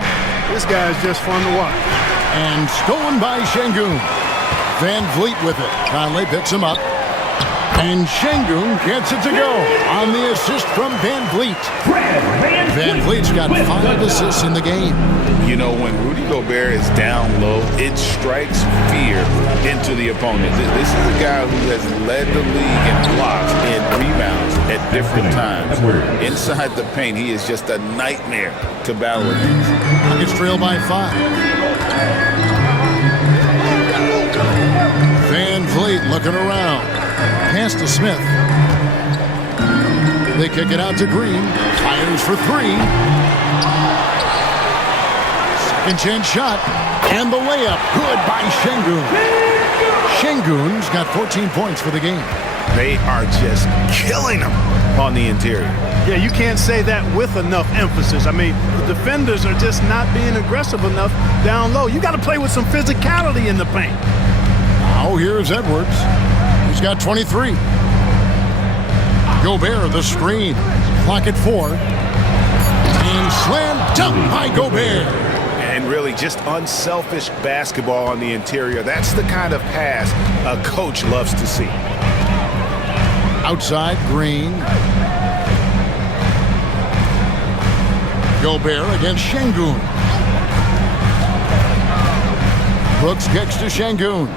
This guy is just fun to watch. And stolen by Şengün. Van Vliet with it. Conley picks him up. And Şengün gets it to go on the assist from Van Vliet. Van Vliet's got 5 assists in the game. You know, when Rudy Gobert is down low, it strikes fear into the opponent. This is a guy who has led the league in blocks and rebounds at different times. Inside the paint, he is just a nightmare to battle against. Nuggets trail by 5. Van Vliet looking around. Pass to Smith. They kick it out to Green. Fires for 3. Second chance shot. And the layup. Good by Şengün. Şengün's got 14 points for the game. They are just killing them on the interior. Yeah, you can't say that with enough emphasis. I mean, the defenders are just not being aggressive enough down low. You got to play with some physicality in the paint. Now here's Edwards. He's got 23. Gobert, the screen. Clock at 4. And slam dunk by Gobert. And really just unselfish basketball on the interior. That's the kind of pass a coach loves to see. Outside, Green. Gobert against Şengün. Brooks kicks to Şengün.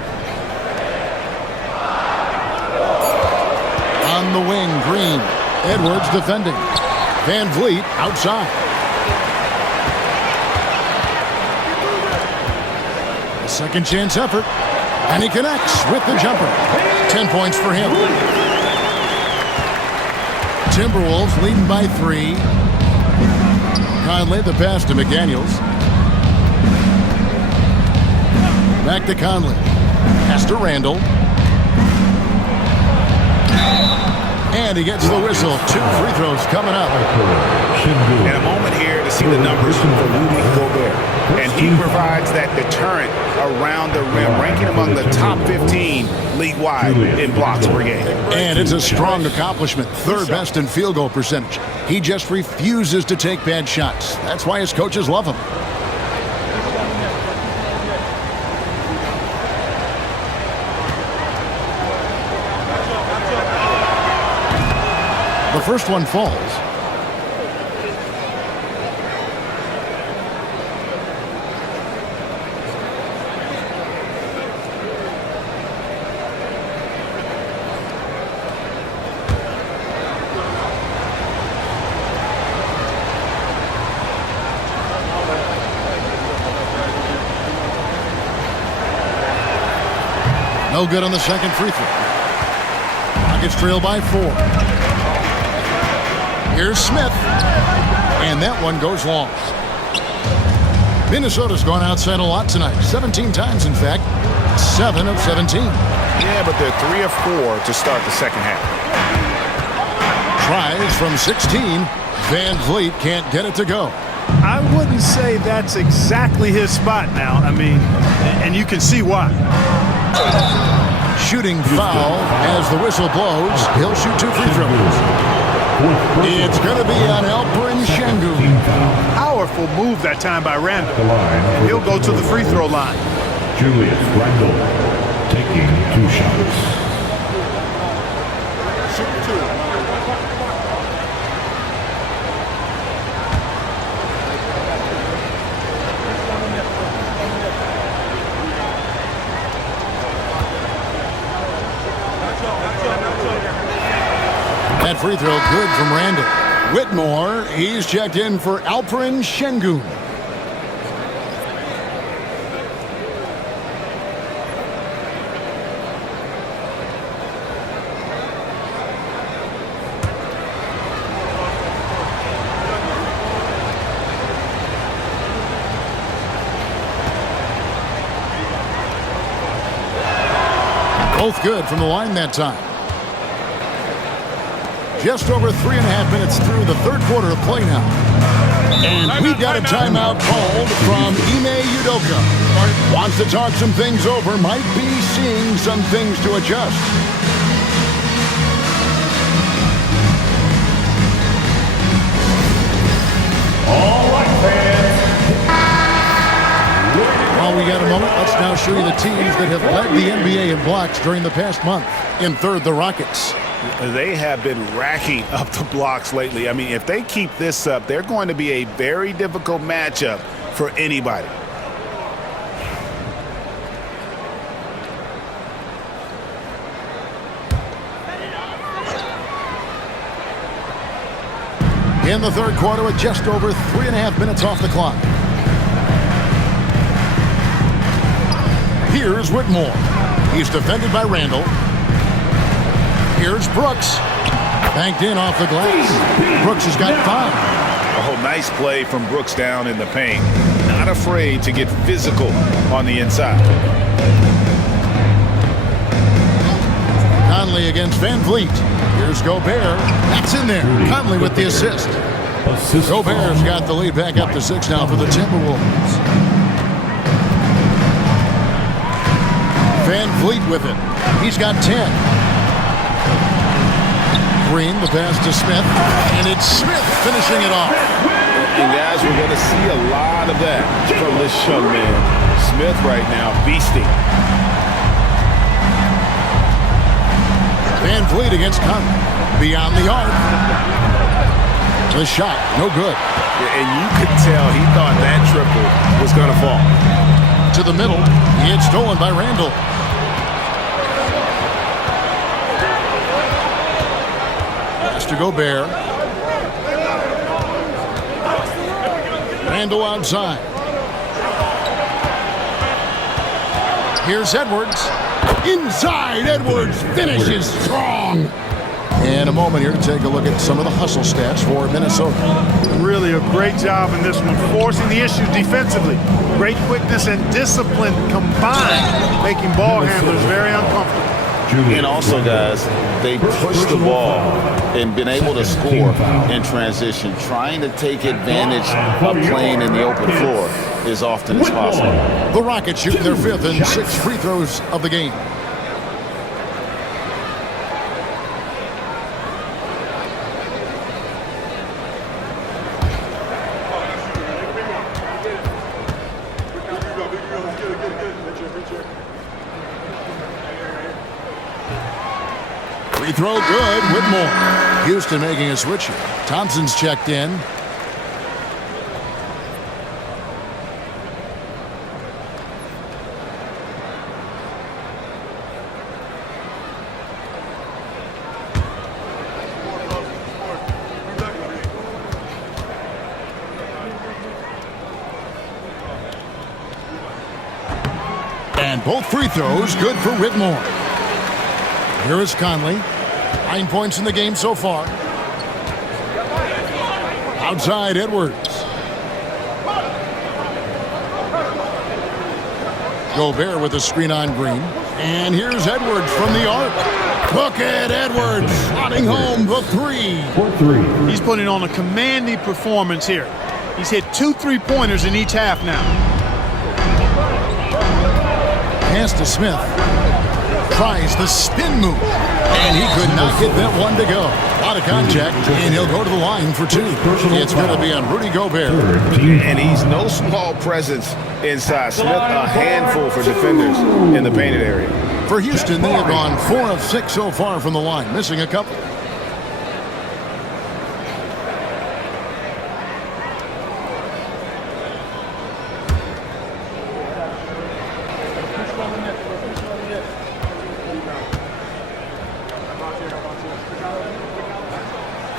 On the wing, Green. Edwards defending. Van Vliet outside. A second chance effort. And he connects with the jumper. 10 points for him. Timberwolves leading by 3. Conley the pass to McDaniels. Back to Conley. Pass to Randall. And he gets the whistle. 2 free throws coming up. And a moment here to see the numbers for Rudy Gobert. And he provides that deterrent around the rim, ranking among the top 15 league-wide in blocks per game. And it's a strong accomplishment. 3rd best in field goal percentage. He just refuses to take bad shots. That's why his coaches love him. The first one falls. No good on the second free throw. Rockets trail by 4. Here's Smith. And that one goes long. Minnesota's gone outside a lot tonight. 17 times, in fact. 7 of 17. Yeah, but they're 3 of 4 to start the second half. Tries from 16. Van Vliet can't get it to go. I wouldn't say that's exactly his spot now. I mean, and you can see why. Shooting foul as the whistle blows. He'll shoot 2 free throws. It's going to be on Alperen Şengün. Powerful move that time by Randall. He'll go to the free throw line. Julius Randle taking 2 shots. That free throw good from Randall. Whitmore, he's checked in for Alperen Şengün. Both good from the line that time. Just over 3.5 minutes through the 3rd quarter of play now. And we've got a timeout called from Ime Udoka. Wants to talk some things over, might be seeing some things to adjust. All right, fans. While we got a moment, let's now show you the teams that have led the NBA in blocks during the past month. In 3rd, the Rockets. They have been racking up the blocks lately. I mean, if they keep this up, they're going to be a very difficult matchup for anybody. In the 3rd quarter with just over 3.5 minutes off the clock. Here's Whitmore. He's defended by Randall. Here's Brooks. Banked in off the glass. Brooks has got 5. Oh, nice play from Brooks down in the paint. Not afraid to get physical on the inside. Conley against Van Vliet. Here's Gobert. That's in there. Conley with the assist. Gobert's got the lead back up to 6 now for the Timberwolves. Van Vliet with it. He's got 10. Green, the pass to Smith, and it's Smith finishing it off. And guys, we're going to see a lot of that from this young man. Smith right now, beasting. Van Vliet against Conley. Beyond the arc. The shot, no good. And you could tell he thought that triple was going to fall. to the middle. It's stolen by Randall. Pass to Gobert. Randall outside. Here's Edwards. Inside, Edwards finishes strong. And a moment here to take a look at some of the hustle stats for Minnesota. Really a great job in this one, forcing the issue defensively. Great quickness and discipline combined, making ball handlers very uncomfortable. And also, guys, they pushed the ball and been able to score in transition. Trying to take advantage of playing in the open floor as often as possible. The Rockets shoot their 5th and 6th free throws of the game. Free throw good with more. Houston making a switch here. Thompson's checked in. And both free throws good for Whitmore. Here is Conley. 9 points in the game so far. Outside, Edwards. Gobert with a screen on Green. And here's Edwards from the arc. Look at Edwards slotting home the 3. He's putting on a commanding performance here. He's hit 2 3-pointers in each half now. Pass to Smith. Tries the spin move. And he could not get that one to go. A lot of contact, and he'll go to the line for 2. It's going to be on Rudy Gobert. And he's no small presence inside. Smith, a handful for defenders in the painted area. For Houston, they have gone 4 of 6 so far from the line, missing a couple.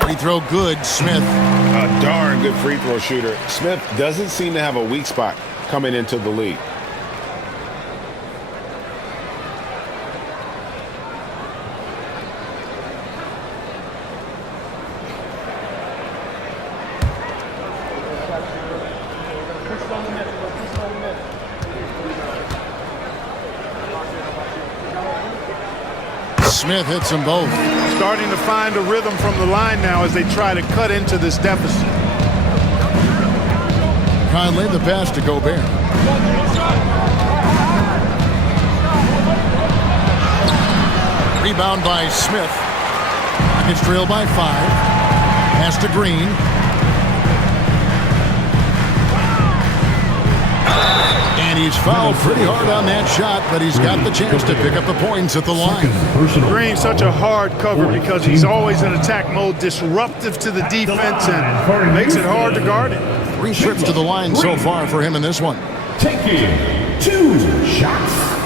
Free throw good, Smith. A darn good free throw shooter. Smith doesn't seem to have a weak spot coming into the league. Smith hits them both. Starting to find a rhythm from the line now as they try to cut into this deficit. Conley, the pass to Gobert. Rebound by Smith. Rockets trail by 5. Pass to Green. And he's fouled pretty hard on that shot, but he's got the chance to pick up the points at the line. Green, such a hard cover because he's always in attack mode, disruptive to the defense, and makes it hard to guard him. 3 trips to the line so far for him in this one. Taking 2 shots.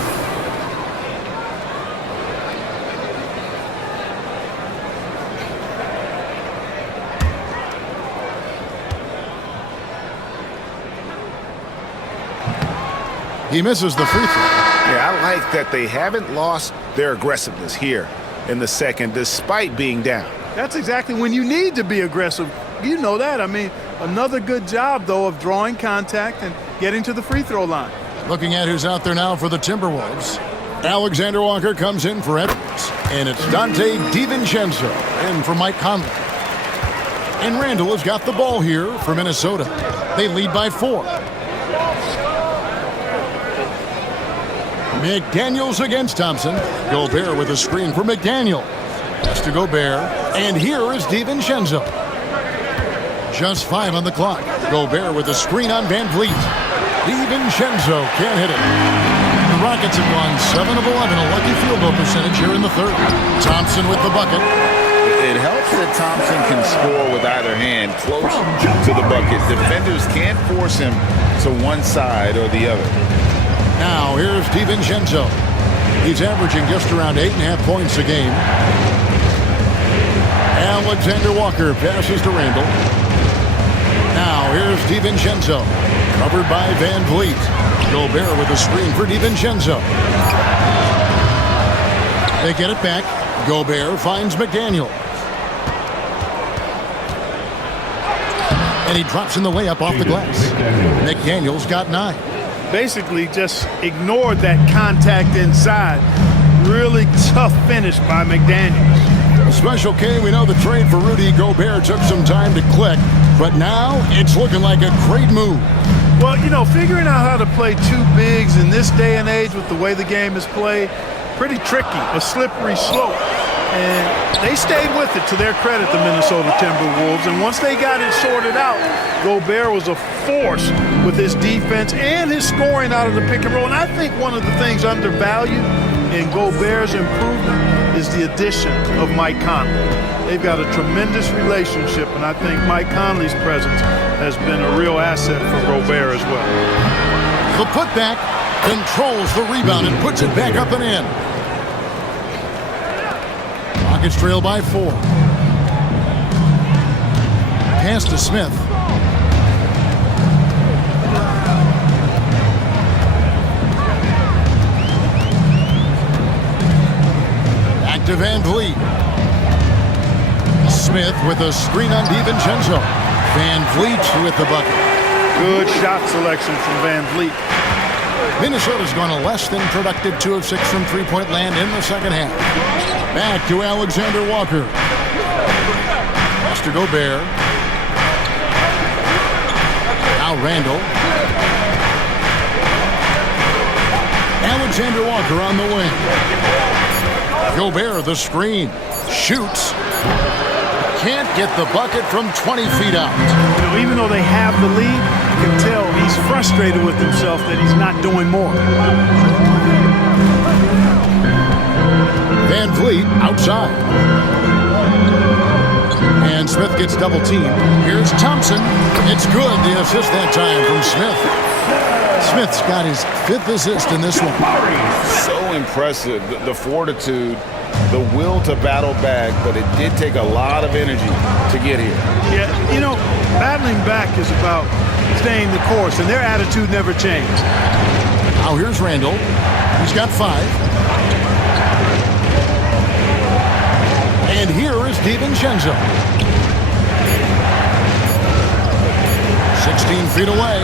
He misses the free throw. Yeah, I like that they haven't lost their aggressiveness here in the second, despite being down. That's exactly when you need to be aggressive. You know that. I mean, another good job, though, of drawing contact and getting to the free throw line. Looking at who's out there now for the Timberwolves. Alexander Walker comes in for Edwards. And it's Dante DiVincenzo in for Mike Conley. And Randall has got the ball here for Minnesota. They lead by 4. McDaniels against Thompson. Gobert with a screen for McDaniel. Pass to Gobert. And here is DiVincenzo. Just 5 on the clock. Gobert with a screen on Van Vliet. DiVincenzo can't hit it. The Rockets have gone 7 of 11, a lucky field goal percentage here in the 3rd. Thompson with the bucket. It helps that Thompson can score with either hand close to the bucket. Defenders can't force him to one side or the other. Now here's DiVincenzo. He's averaging just around 8.5 points a game. Alexander Walker passes to Randall. Now here's DiVincenzo. Covered by Van Vliet. Gobert with a screen for DiVincenzo. They get it back. Gobert finds McDaniel. And he drops in the layup off the glass. McDaniel's got 9. Basically just ignored that contact inside. Really tough finish by McDaniels. Special K, we know the trade for Rudy Gobert took some time to click, but now it's looking like a great move. Well, you know, figuring out how to play two bigs in this day and age with the way the game is played, pretty tricky, a slippery slope. And they stayed with it, to their credit, the Minnesota Timberwolves. And once they got it sorted out, Gobert was a force with his defense and his scoring out of the pick and roll. And I think one of the things undervalued in Gobert's improvement is the addition of Mike Conley. They've got a tremendous relationship, and I think Mike Conley's presence has been a real asset for Gobert as well. The putback controls the rebound and puts it back up and in. Rockets trail by 4. Pass to Smith. Back to Van Vliet. Smith with a screen on DiVincenzo. Van Vliet with the bucket. Good shot selection from Van Vliet. Minnesota's gone a less than productive 2 of 6 from three-point land in the second half. Back to Alexander Walker. Pass to Gobert. Now Randall. Alexander Walker on the wing. Gobert the screen. Shoots. Can't get the bucket from 20 feet out. You know, even though they have the lead, you can tell he's frustrated with himself that he's not doing more. Van Vliet outside. And Smith gets double teamed. Here's Thompson. It's good. The assist that time from Smith. Smith's got his 5th assist in this one. So impressive, the fortitude, the will to battle back, but it did take a lot of energy to get here. Yeah, you know, battling back is about staying the course, and their attitude never changed. Now here's Randall. He's got 5. And here is DiVincenzo. 16 feet away.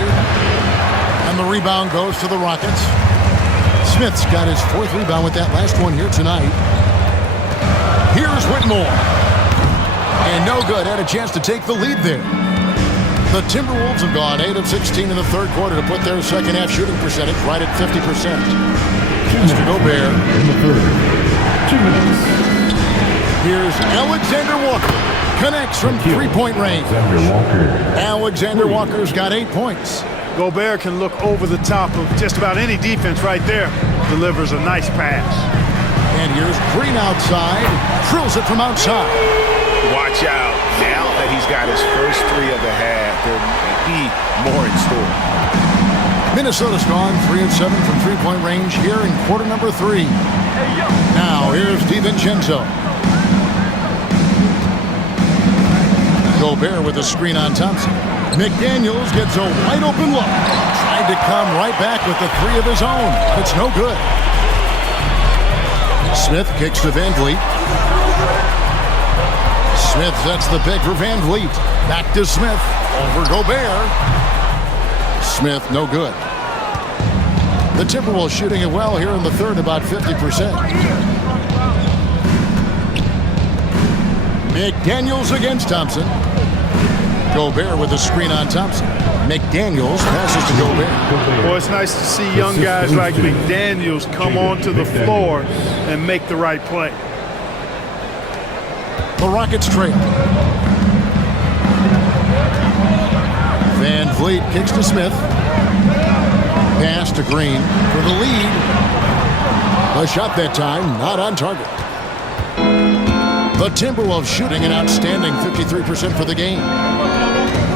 And the rebound goes to the Rockets. Smith's got his 4th rebound with that last one here tonight. Here's Whitmore. And no good. Had a chance to take the lead there. The Timberwolves have gone 8 of 16 in the third quarter to put their second half shooting percentage right at 50%. Mr. Gobert. In the third. 2 minutes. Here's Alexander Walker. Connects from three-point range. Alexander Walker's got 8 points. Gobert can look over the top of just about any defense right there. Delivers a nice pass. And here's Green outside. Drills it from outside. Watch out. Now that he's got his first 3 of the half, there might be more in store. Minnesota's gone 3 of 7 from three-point range here in quarter number 3. Now here's DiVincenzo. Gobert with a screen on Thompson. McDaniels gets a wide open look. Tried to come right back with the 3 of his own. It's no good. Smith kicks to Van Vliet. Smith sets the pick for Van Vliet. Back to Smith. Over Gobert. Smith, no good. The Timberwolves shooting it well here in the third, about 50%. McDaniels against Thompson. Gobert with a screen on Thompson. McDaniels passes to Gobert. Boy, it's nice to see young guys like McDaniels come onto the floor and make the right play. The Rockets trail. Van Vliet kicks to Smith. Pass to Green for the lead. A shot that time, not on target. The Timberwolves shooting an outstanding 53% for the game.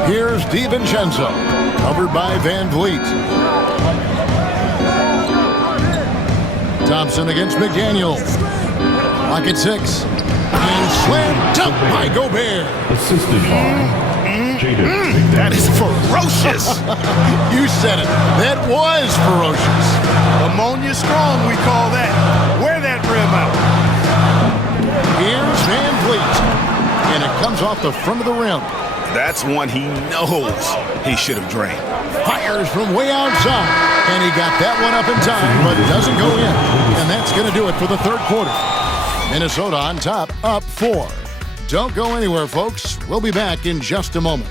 Here's DiVincenzo, covered by Van Vliet. Thompson against McDaniel. Lock at 6. And slam dunk by Gobert. Assisted by That is ferocious. You said it. That was ferocious. Ammonia strong, we call that. Wear that rim out. Here's Van Vliet. And it comes off the front of the rim. That's one he knows he should have drained. Fires from way outside. And he got that one up in time, but it doesn't go in. And that's going to do it for the third quarter. Minnesota on top, up 4. Don't go anywhere, folks. We'll be back in just a moment.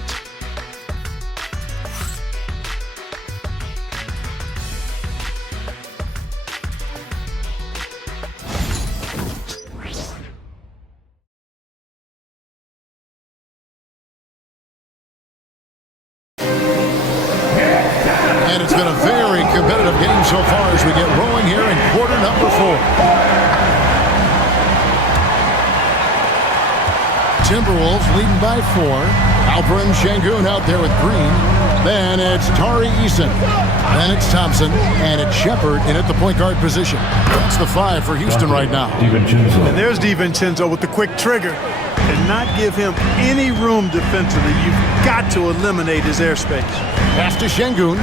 And it's been a very competitive game so far as we get rolling here in quarter number 4. Timberwolves leading by 4. Alperen Sengun out there with Green. Then it's Tari Eason. Then it's Thompson. And it's Shepard in at the point guard position. That's the 5 for Houston right now. And there's DiVincenzo with the quick trigger. And not give him any room defensively. You've got to eliminate his airspace. Pass to Sengun.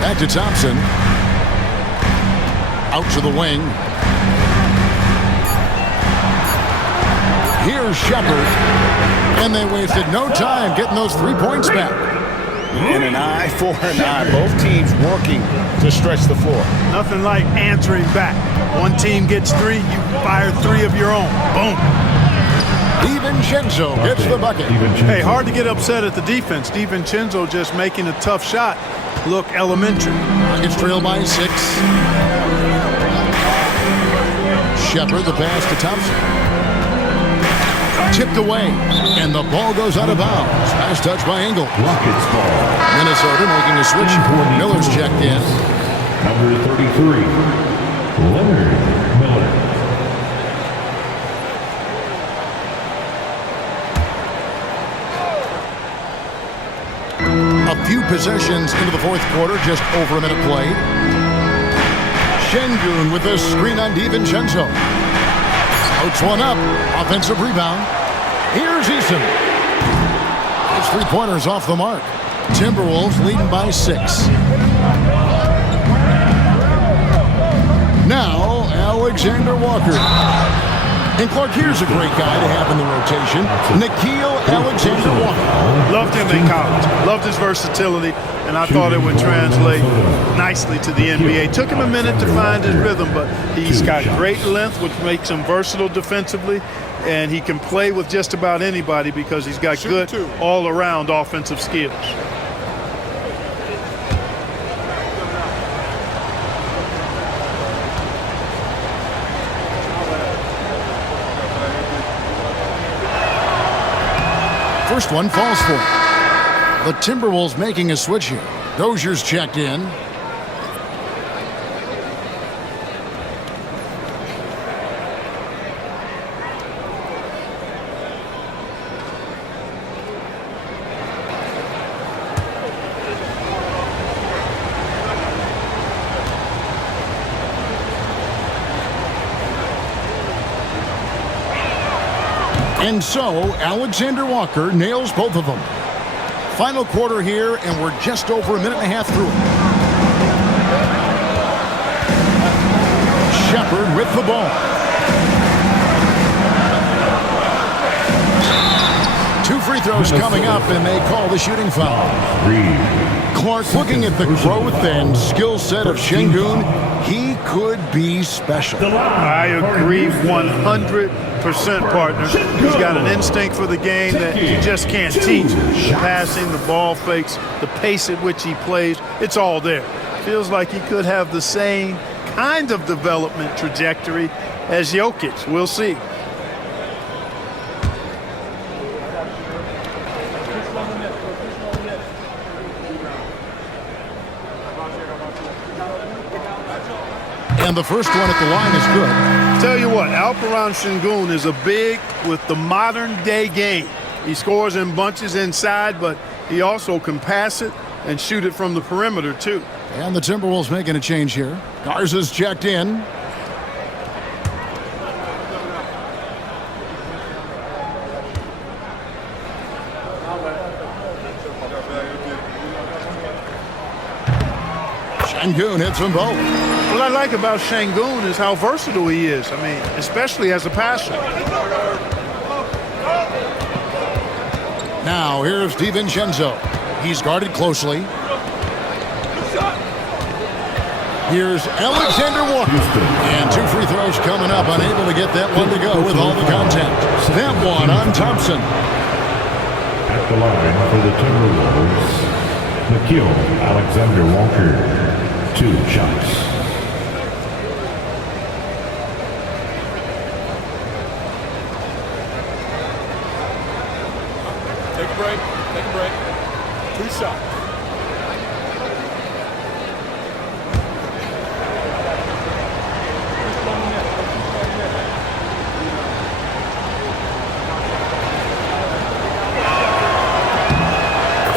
Back to Thompson. Out to the wing. Here's Shepard. And they wasted no time getting those 3 points back. In an eye for an eye. Both teams working to stretch the floor. Nothing like answering back. One team gets 3, you fire 3 of your own. Boom. DiVincenzo gets the bucket. Hey, hard to get upset at the defense. DiVincenzo just making a tough shot look elementary. Nuggets trail by 6. Shepard, the pass to Thompson. Tipped away, and the ball goes out of bounds. Nice touch by Engel. Rockets ball. Minnesota making a switch. Miller's checked in. Number 33, Leonard Miller. A few possessions into the fourth quarter, just over a minute played. Sengun with the screen on DiVincenzo. Outs one up. Offensive rebound. Here's Eason. His 3-pointers off the mark. Timberwolves leading by 6. Now, Alexander Walker. And Clark, here's a great guy to have in the rotation. Nickeil Alexander Walker. Loved him in college. Loved his versatility, and I thought it would translate nicely to the NBA. Took him a minute to find his rhythm, but he's got great length, which makes him versatile defensively, and he can play with just about anybody because he's got good all-around offensive skills. First one falls for him. The Timberwolves making a switch here. Dozier's checked in. And so, Alexander Walker nails both of them. Final quarter here, and we're just over a minute and a half through it. Shepard with the ball. 2 free throws coming up, and they call the shooting foul. Clark, looking at the growth and skill set of Sengun, he could be special. I agree 100%, partner. He's got an instinct for the game that you just can't teach. The passing, the ball fakes, the pace at which he plays, it's all there. Feels like he could have the same kind of development trajectory as Jokic. We'll see. And the first one at the line is good. Tell you what, Alperen Sengun is a big with the modern day game. He scores in bunches inside, but he also can pass it and shoot it from the perimeter, too. And the Timberwolves making a change here. Garza's checked in. Şengün hits them both. What I like about Şengün is how versatile he is. I mean, especially as a passer. Now here's DiVincenzo. He's guarded closely. Here's Alexander Walker. And 2 free throws coming up. Unable to get that one to go with all the contact. That one on Thompson. At the line for the Timberwolves, Alexander Walker. 2 shots. Take a break. Take a break. 2 shots.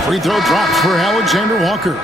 Free throw drops for Alexander Walker.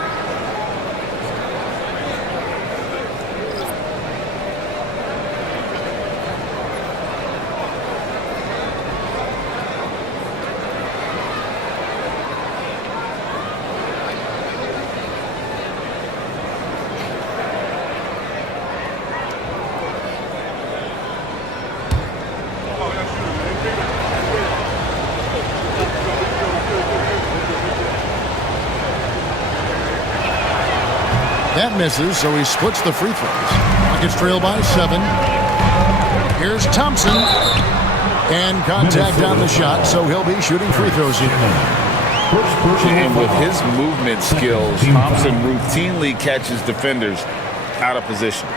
That misses, so he splits the free throws. Rockets trail by 7. Here's Thompson. And contact on the shot, so he'll be shooting free throws here. And with his movement skills, Thompson routinely catches defenders out of position.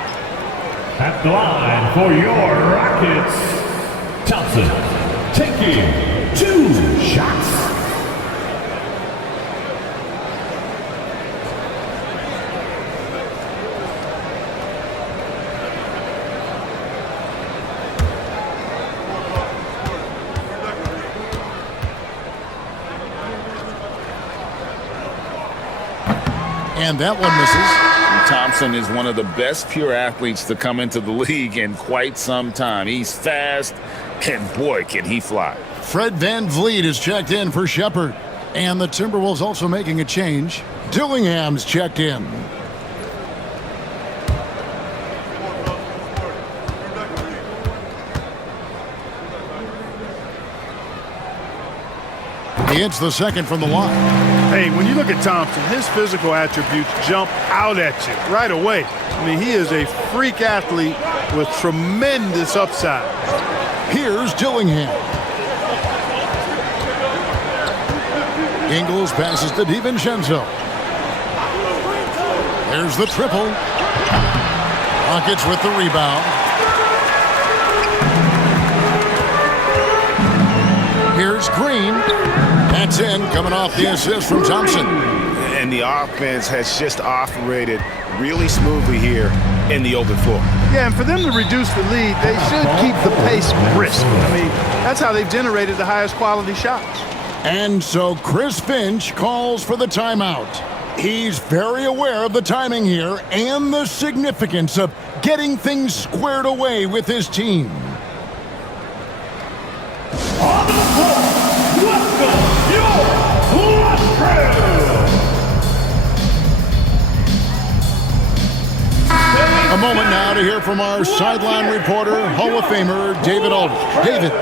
At the line for your Rockets, Thompson taking 2 shots. And that one misses. Thompson is one of the best pure athletes to come into the league in quite some time. He's fast, and boy, can he fly. Fred VanVleet is checked in for Shepherd. And the Timberwolves also making a change. Dillingham's checked in. He hits the second from the line. Hey, when you look at Thompson, his physical attributes jump out at you right away. I mean, he is a freak athlete with tremendous upside. Here's Dillingham. Ingles passes to DiVincenzo. There's the triple. Rockets with the rebound. Here's Green. That's in, coming off the assist from Thompson. And the offense has just operated really smoothly here in the open floor. Yeah, and for them to reduce the lead, they should keep the pace brisk. I mean, that's how they've generated the highest quality shots. And so Chris Finch calls for the timeout. He's very aware of the timing here and the significance of getting things squared away with his team. A moment now to hear from our sideline reporter, Hall of Famer David Aldridge. David.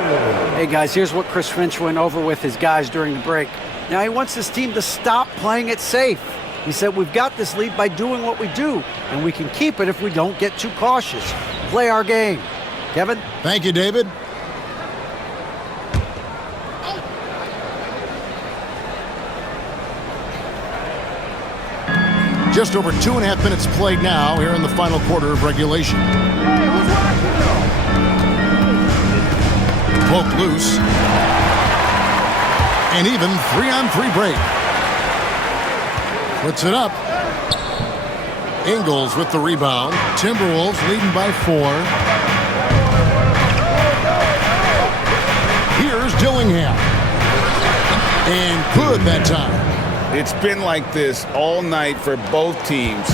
Hey, guys, here's what Chris Finch went over with his guys during the break. Now, he wants his team to stop playing it safe. He said, we've got this lead by doing what we do, and we can keep it if we don't get too cautious. Play our game. Kevin? Thank you, David. Just over 2.5 minutes played now here in the final quarter of regulation. Poke loose. And even 3-on-3 break. Puts it up. Ingles with the rebound. Timberwolves leading by 4. Here's Dillingham. And good that time. It's been like this all night for both teams.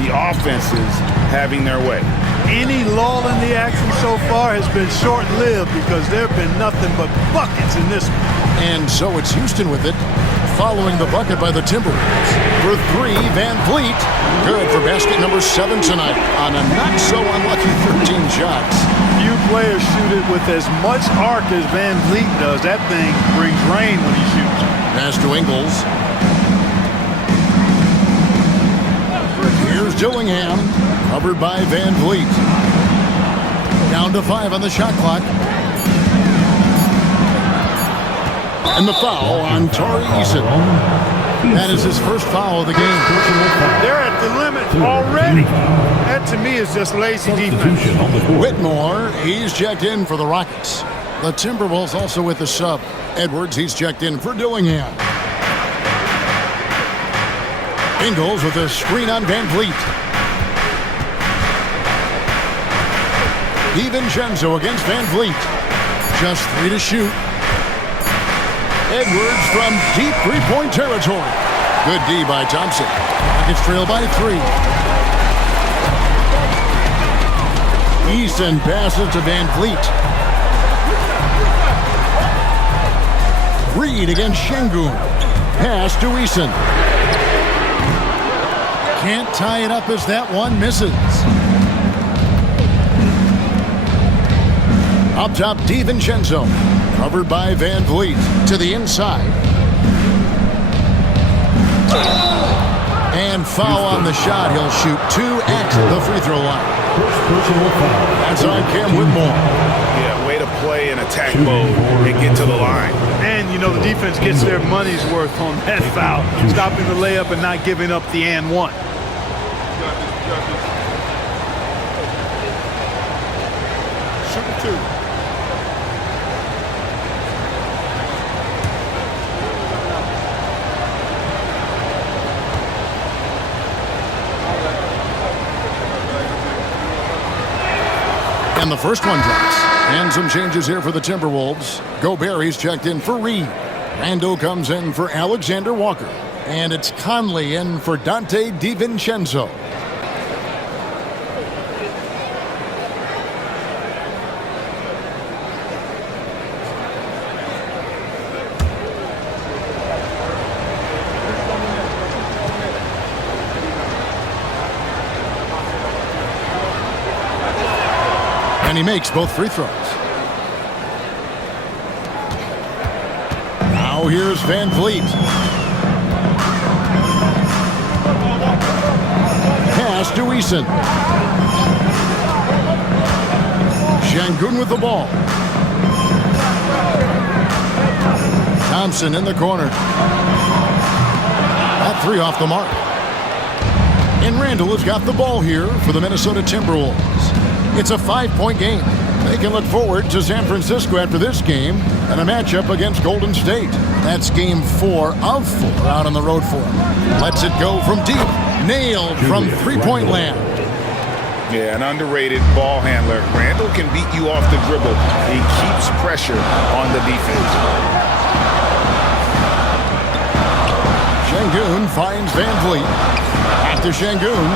The offenses having their way. Any lull in the action so far has been short-lived because there have been nothing but buckets in this one. And so it's Houston with it, following the bucket by the Timberwolves. For three, Van Vliet. Good for basket number 7 tonight on a not-so-unlucky 13 shots. Few players shoot it with as much arc as Van Vliet does. That thing brings rain when he shoots. Pass to Ingles. Here's Dillingham, covered by Van Vliet. Down to 5 on the shot clock. And the foul on Torrey Eason. That is his first foul of the game. They're at the limit already. That, to me, is just lazy defense. Whitmore, he's checked in for the Rockets. The Timberwolves also with the sub. Edwards, he's checked in for Dillingham. Ingles with a screen on Van Vliet. DiVincenzo against Van Vliet. Just 3 to shoot. Edwards from deep three-point territory. Good D by Thompson. Rockets trail by 3. Easton passes to Van Vliet. Reed against Şengün. Pass to Eason. Can't tie it up as that one misses. Up top, DiVincenzo. Covered by Van Vliet to the inside. And foul on the shot. He'll shoot 2 at the free throw line. That's on Cam Whitmore. Yeah, way to play in attack mode and get to the line. And, you know, the defense gets their money's worth on that foul. Stopping the layup and not giving up the and one. Shooting 2. And the first one drops. And some changes here for the Timberwolves. Gobert checked in for Reed. Randall comes in for Alexander Walker. And it's Conley in for Dante DiVincenzo. And he makes both free throws. Now here's Van Vliet. Pass to Eason. Şengün with the ball. Thompson in the corner. That 3 off the mark. And Randall has got the ball here for the Minnesota Timberwolves. It's a 5-point game. They can look forward to San Francisco after this game and a matchup against Golden State. That's game 4 of 4 out on the road for him. Lets it go from deep. Nailed from three-point land. Yeah, an underrated ball handler. Randall can beat you off the dribble. He keeps pressure on the defense. Şengün finds Van Vliet. Back to Şengün.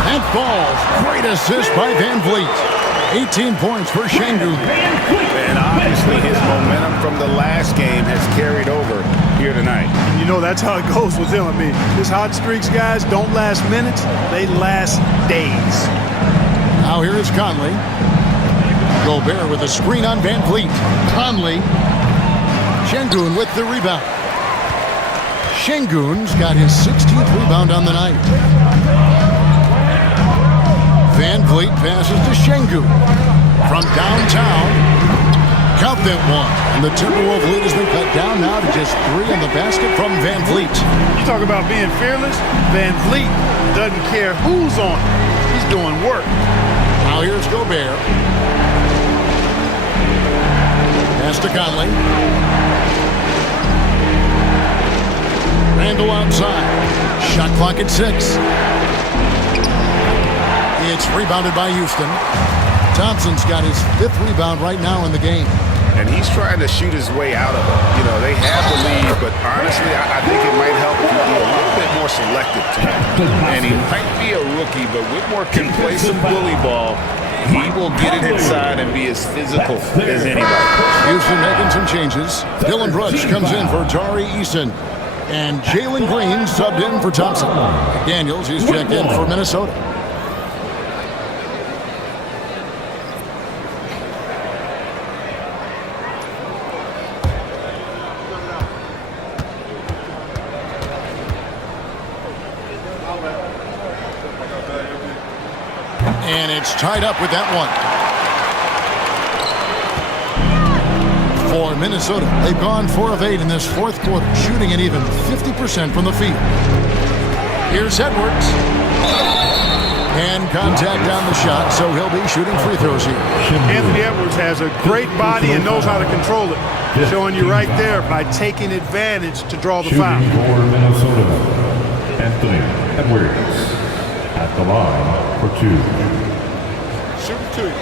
And falls. Great assist by Van Vliet. 18 points for Şengün. And obviously his momentum from the last game has carried over here tonight. You know, that's how it goes with him. I mean, his hot streaks, guys, don't last minutes. They last days. Now here is Conley. Gobert with a screen on Van Vliet. Conley. Şengün with the rebound. Şengün's got his 16th rebound on the night. Van Vliet passes to Şengün. From downtown, count that one. And the Timberwolves lead has been cut down now to just 3 in the basket from Van Vliet. You talk about being fearless. Van Vliet doesn't care who's on him. He's doing work. Now here's Gobert. Pass to Conley. Randall outside. Shot clock at 6. It's rebounded by Houston. Thompson's got his 5th rebound right now in the game. and he's trying to shoot his way out of it. You know, they have the lead, but honestly, I think it might help if he be a little bit more selective tonight. And he might be a rookie, but Whitmore can play some bully ball. He will get it inside and be as physical as anybody. Houston making some changes. Dylan Brooks comes in for Tari Eason. And Jalen Green subbed in for Thompson. Daniels, he's checked in for Minnesota. And it's tied up with that one. For Minnesota, they've gone 4 of 8 in this fourth quarter, shooting an even 50% from the field. Here's Edwards. And contact on the shot, so he'll be shooting free throws here. Anthony Edwards has a great body and knows how to control it. Showing you right there by taking advantage to draw the foul. For Minnesota, Anthony Edwards at the line for 2. Shoot 2.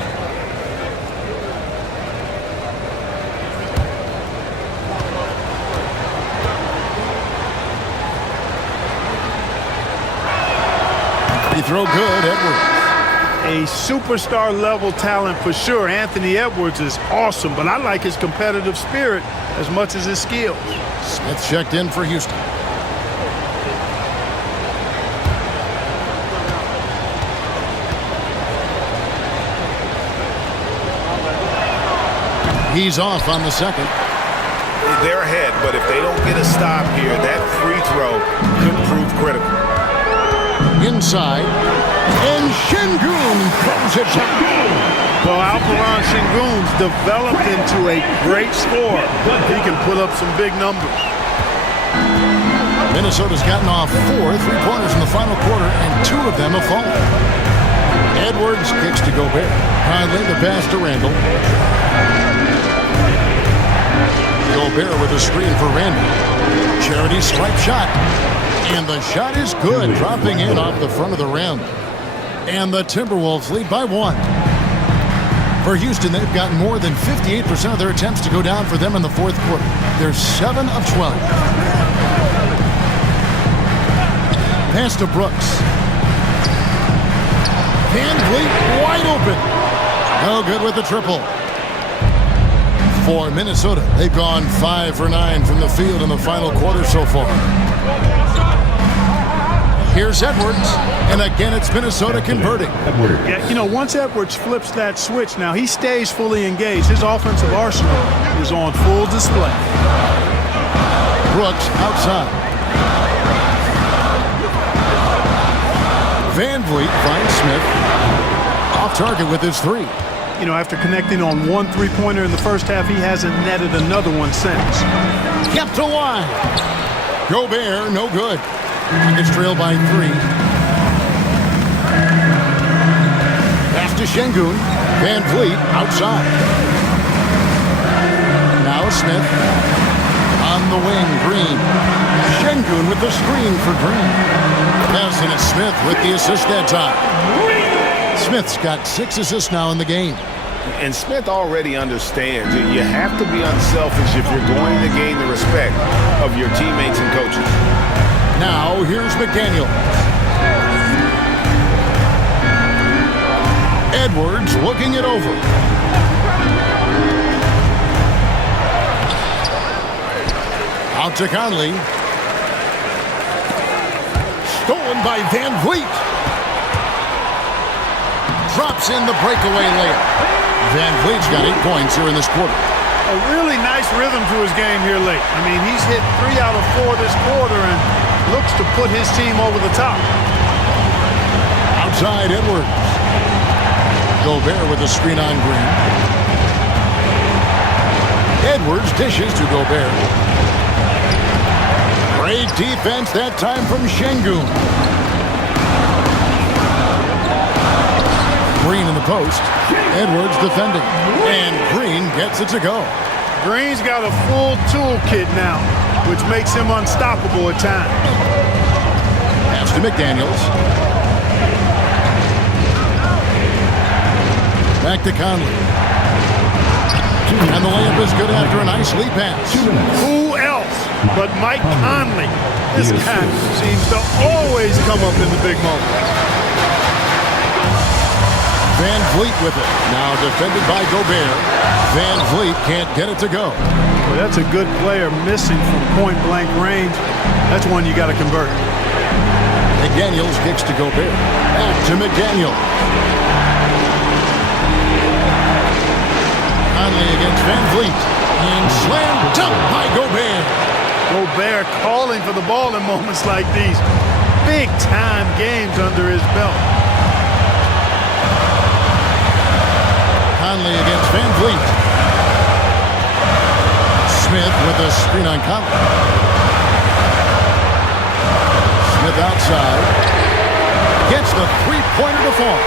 Throw good, Edwards. A superstar level talent for sure. Anthony Edwards is awesome, but I like his competitive spirit as much as his skills. Smith checked in for Houston. He's off on the second. They're ahead, but if they don't get a stop here, that free throw could prove critical. Inside, and Şengün throws it down. Well, Alperen Şengün's developed into a great scorer. He can put up some big numbers. Minnesota's gotten off 4 3-pointers in the final quarter, and 2 of them have fallen. Edwards kicks to Gobert. Conley the pass to Randall. Gobert with a screen for Randall. Charity swipe shot. And the shot is good, dropping in off the front of the rim. And the Timberwolves lead by 1. For Houston, they've gotten more than 58% of their attempts to go down for them in the fourth quarter. They're 7 of 12. Pass to Brooks. Van Vliet wide open. No good with the triple. For Minnesota, they've gone 5 for 9 from the field in the final quarter so far. Here's Edwards, and again it's Minnesota converting. Yeah, you know, once Edwards flips that switch, now he stays fully engaged. His offensive arsenal is on full display. Brooks outside. Van Vliet finds Smith. Off target with his 3. You know, after connecting on 1 3-pointer in the first half, he hasn't netted another one since. Kept alive. Gobert, no good. It's trailed by 3. Pass to Şengün. Van Vliet outside. Now Smith. On the wing, Green. Şengün with the screen for Green. Passing it Smith with the assist that time. Smith's got 6 assists now in the game. And Smith already understands that you have to be unselfish if you're going to gain the respect of your teammates and coaches. Now, here's McDaniel. Edwards looking it over. Out to Conley. Stolen by Van Vliet. Drops in the breakaway layup. Van Vliet's got 8 points here in this quarter. A really nice rhythm to his game here late. I mean, he's hit 3 out of 4 this quarter and looks to put his team over the top. Outside Edwards. Gobert with a screen on Green. Edwards dishes to Gobert. Great defense that time from Şengün. Green in the post. Edwards defending. And Green gets it to go. Green's got a full toolkit now, which makes him unstoppable at times. Pass to McDaniels. Back to Conley. And the layup is good after a nice lead pass. Who else but Mike Conley? This guy seems to always come up in the big moments. Van Vliet with it. Now defended by Gobert. Van Vliet can't get it to go. Well, that's a good player missing from point-blank range. That's one you got to convert. McDaniels kicks to Gobert. Back to McDaniel. Conley against Van Vliet. And slam dunk by Gobert. Gobert calling for the ball in moments like these. Big-time games under his belt. Conley against Van Vliet. Smith with a screen on Conley. Smith outside. Gets the three-pointer to fall.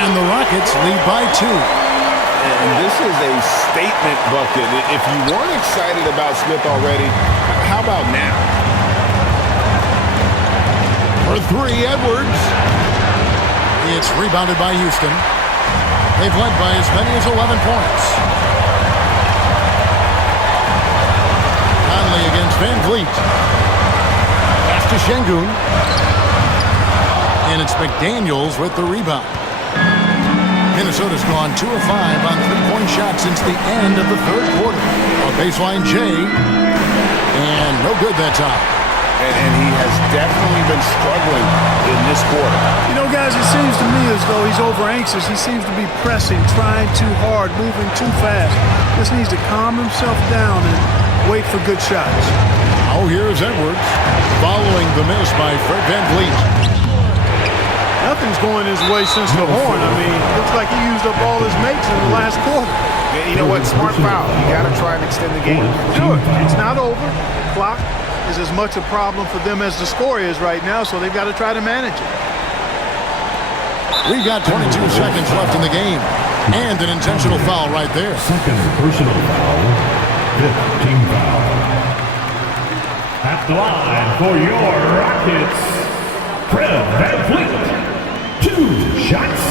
And the Rockets lead by 2. And this is a statement bucket. If you weren't excited about Smith already, how about now? For 3, Edwards. It's rebounded by Houston. They've led by as many as 11 points. Conley against Van Vliet. Pass to Şengün. And it's McDaniels with the rebound. Minnesota's gone 2 of 5 on three-point shots since the end of the third quarter. A baseline J. And no good that time. And he has definitely been struggling in this quarter. You know, guys, it seems to me as though he's over-anxious. He seems to be pressing, trying too hard, moving too fast. Just needs to calm himself down and wait for good shots. Oh, here's Edwards following the miss by Fred Van Vliet. Nothing's going his way since the horn. I mean, looks like he used up all his mates in the last quarter. Yeah, you know what? Smart foul. You got to try and extend the game. Do it. It's not over. Clock is as much a problem for them as the score is right now, so they've got to try to manage it. We've got 22 seconds left in the game. And an intentional foul right there. Second personal foul. 5th team foul. At the line for your Rockets, Fred Van Vliet. 2 shots.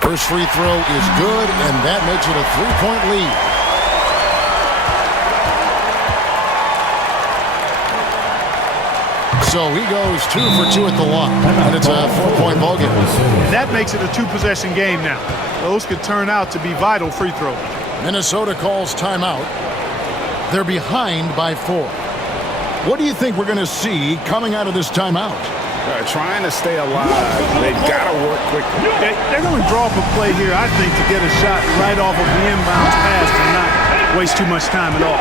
First free throw is good, and that makes it a 3-point lead. So he goes 2 for 2 at the line, and it's a 4-point ball game. That makes it a 2-possession game now. Those could turn out to be vital free throws. Minnesota calls timeout. They're behind by 4. What do you think we're going to see coming out of this timeout? Trying to stay alive. They've got to work quickly. They're going to draw up a play here, I think, to get a shot right off of the inbounds pass and not waste too much time at all.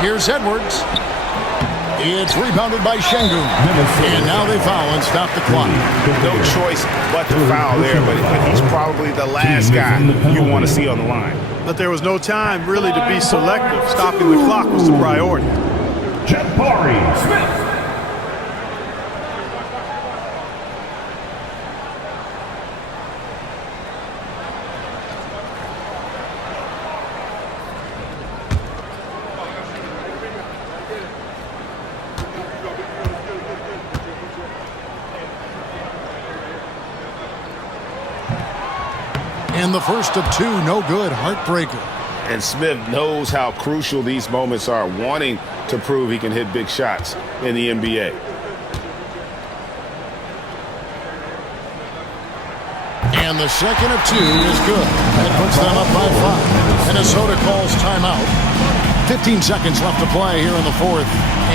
Here's Edwards. It's rebounded by Şengün. And now they foul and stop the clock. No choice but to foul there, but he's probably the last guy you want to see on the line. But there was no time really to be selective. Stopping the clock was the priority. Jabari Smith. And the first of 2, no good, heartbreaker. And Smith knows how crucial these moments are, wanting to prove he can hit big shots in the NBA. And the second of 2 is good. That puts them up by 5. Minnesota calls timeout. 15 seconds left to play here in the 4th.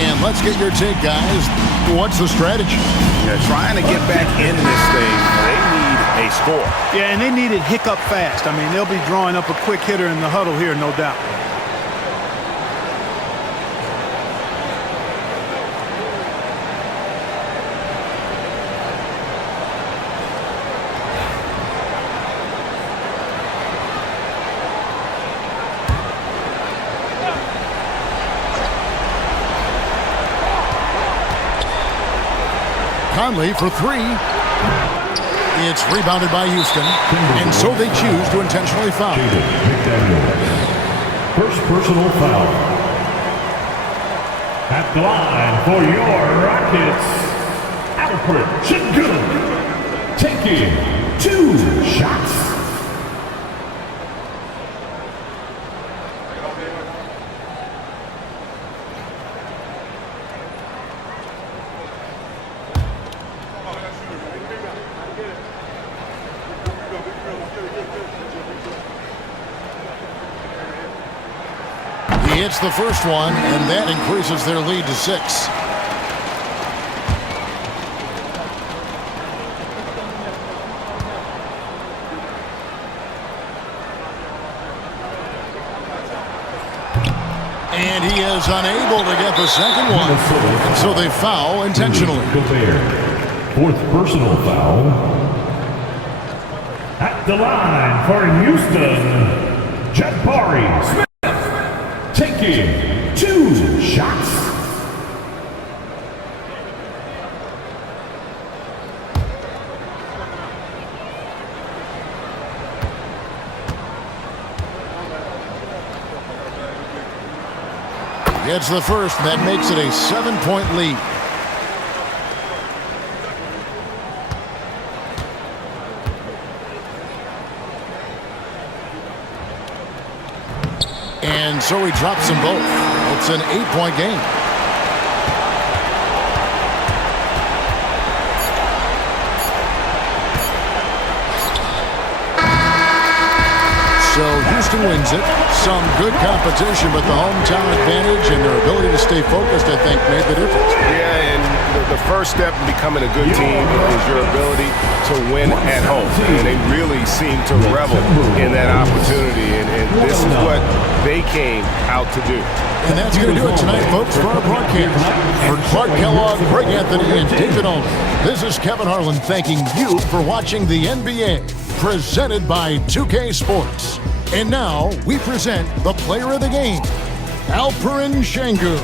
And let's get your take, guys. What's the strategy? Yeah, trying to get back in this thing. They need a score. Yeah, and they need it hiccup fast. I mean, they'll be drawing up a quick hitter in the huddle here, no doubt. Conley for three. It's rebounded by Houston, and so they choose to intentionally foul. First personal foul. At the line for your Rockets, Alfred Sengun, taking 2 shots. He hits the first one, and that increases their lead to 6. And he is unable to get the second one. And so they foul intentionally. Fourth personal foul. At the line for Houston, Jabari Smith, taking 2 shots. Gets the first, and that makes it a 7-point lead. And so he drops them both. It's an 8-point game. So Houston wins it. Some good competition, but the hometown advantage and their ability to stay focused, I think, made the difference. Yeah, and the first step in becoming a good team is your ability to win at home. And they really seem to revel in that opportunity, and this is what they came out to do. And that's going to do it tonight, folks, for our broadcast. For Clark Kellogg, Greg Anthony, and David Olin, this is Kevin Harlan thanking you for watching the NBA, presented by 2K Sports. And now we present the player of the game, Alperen Sengun.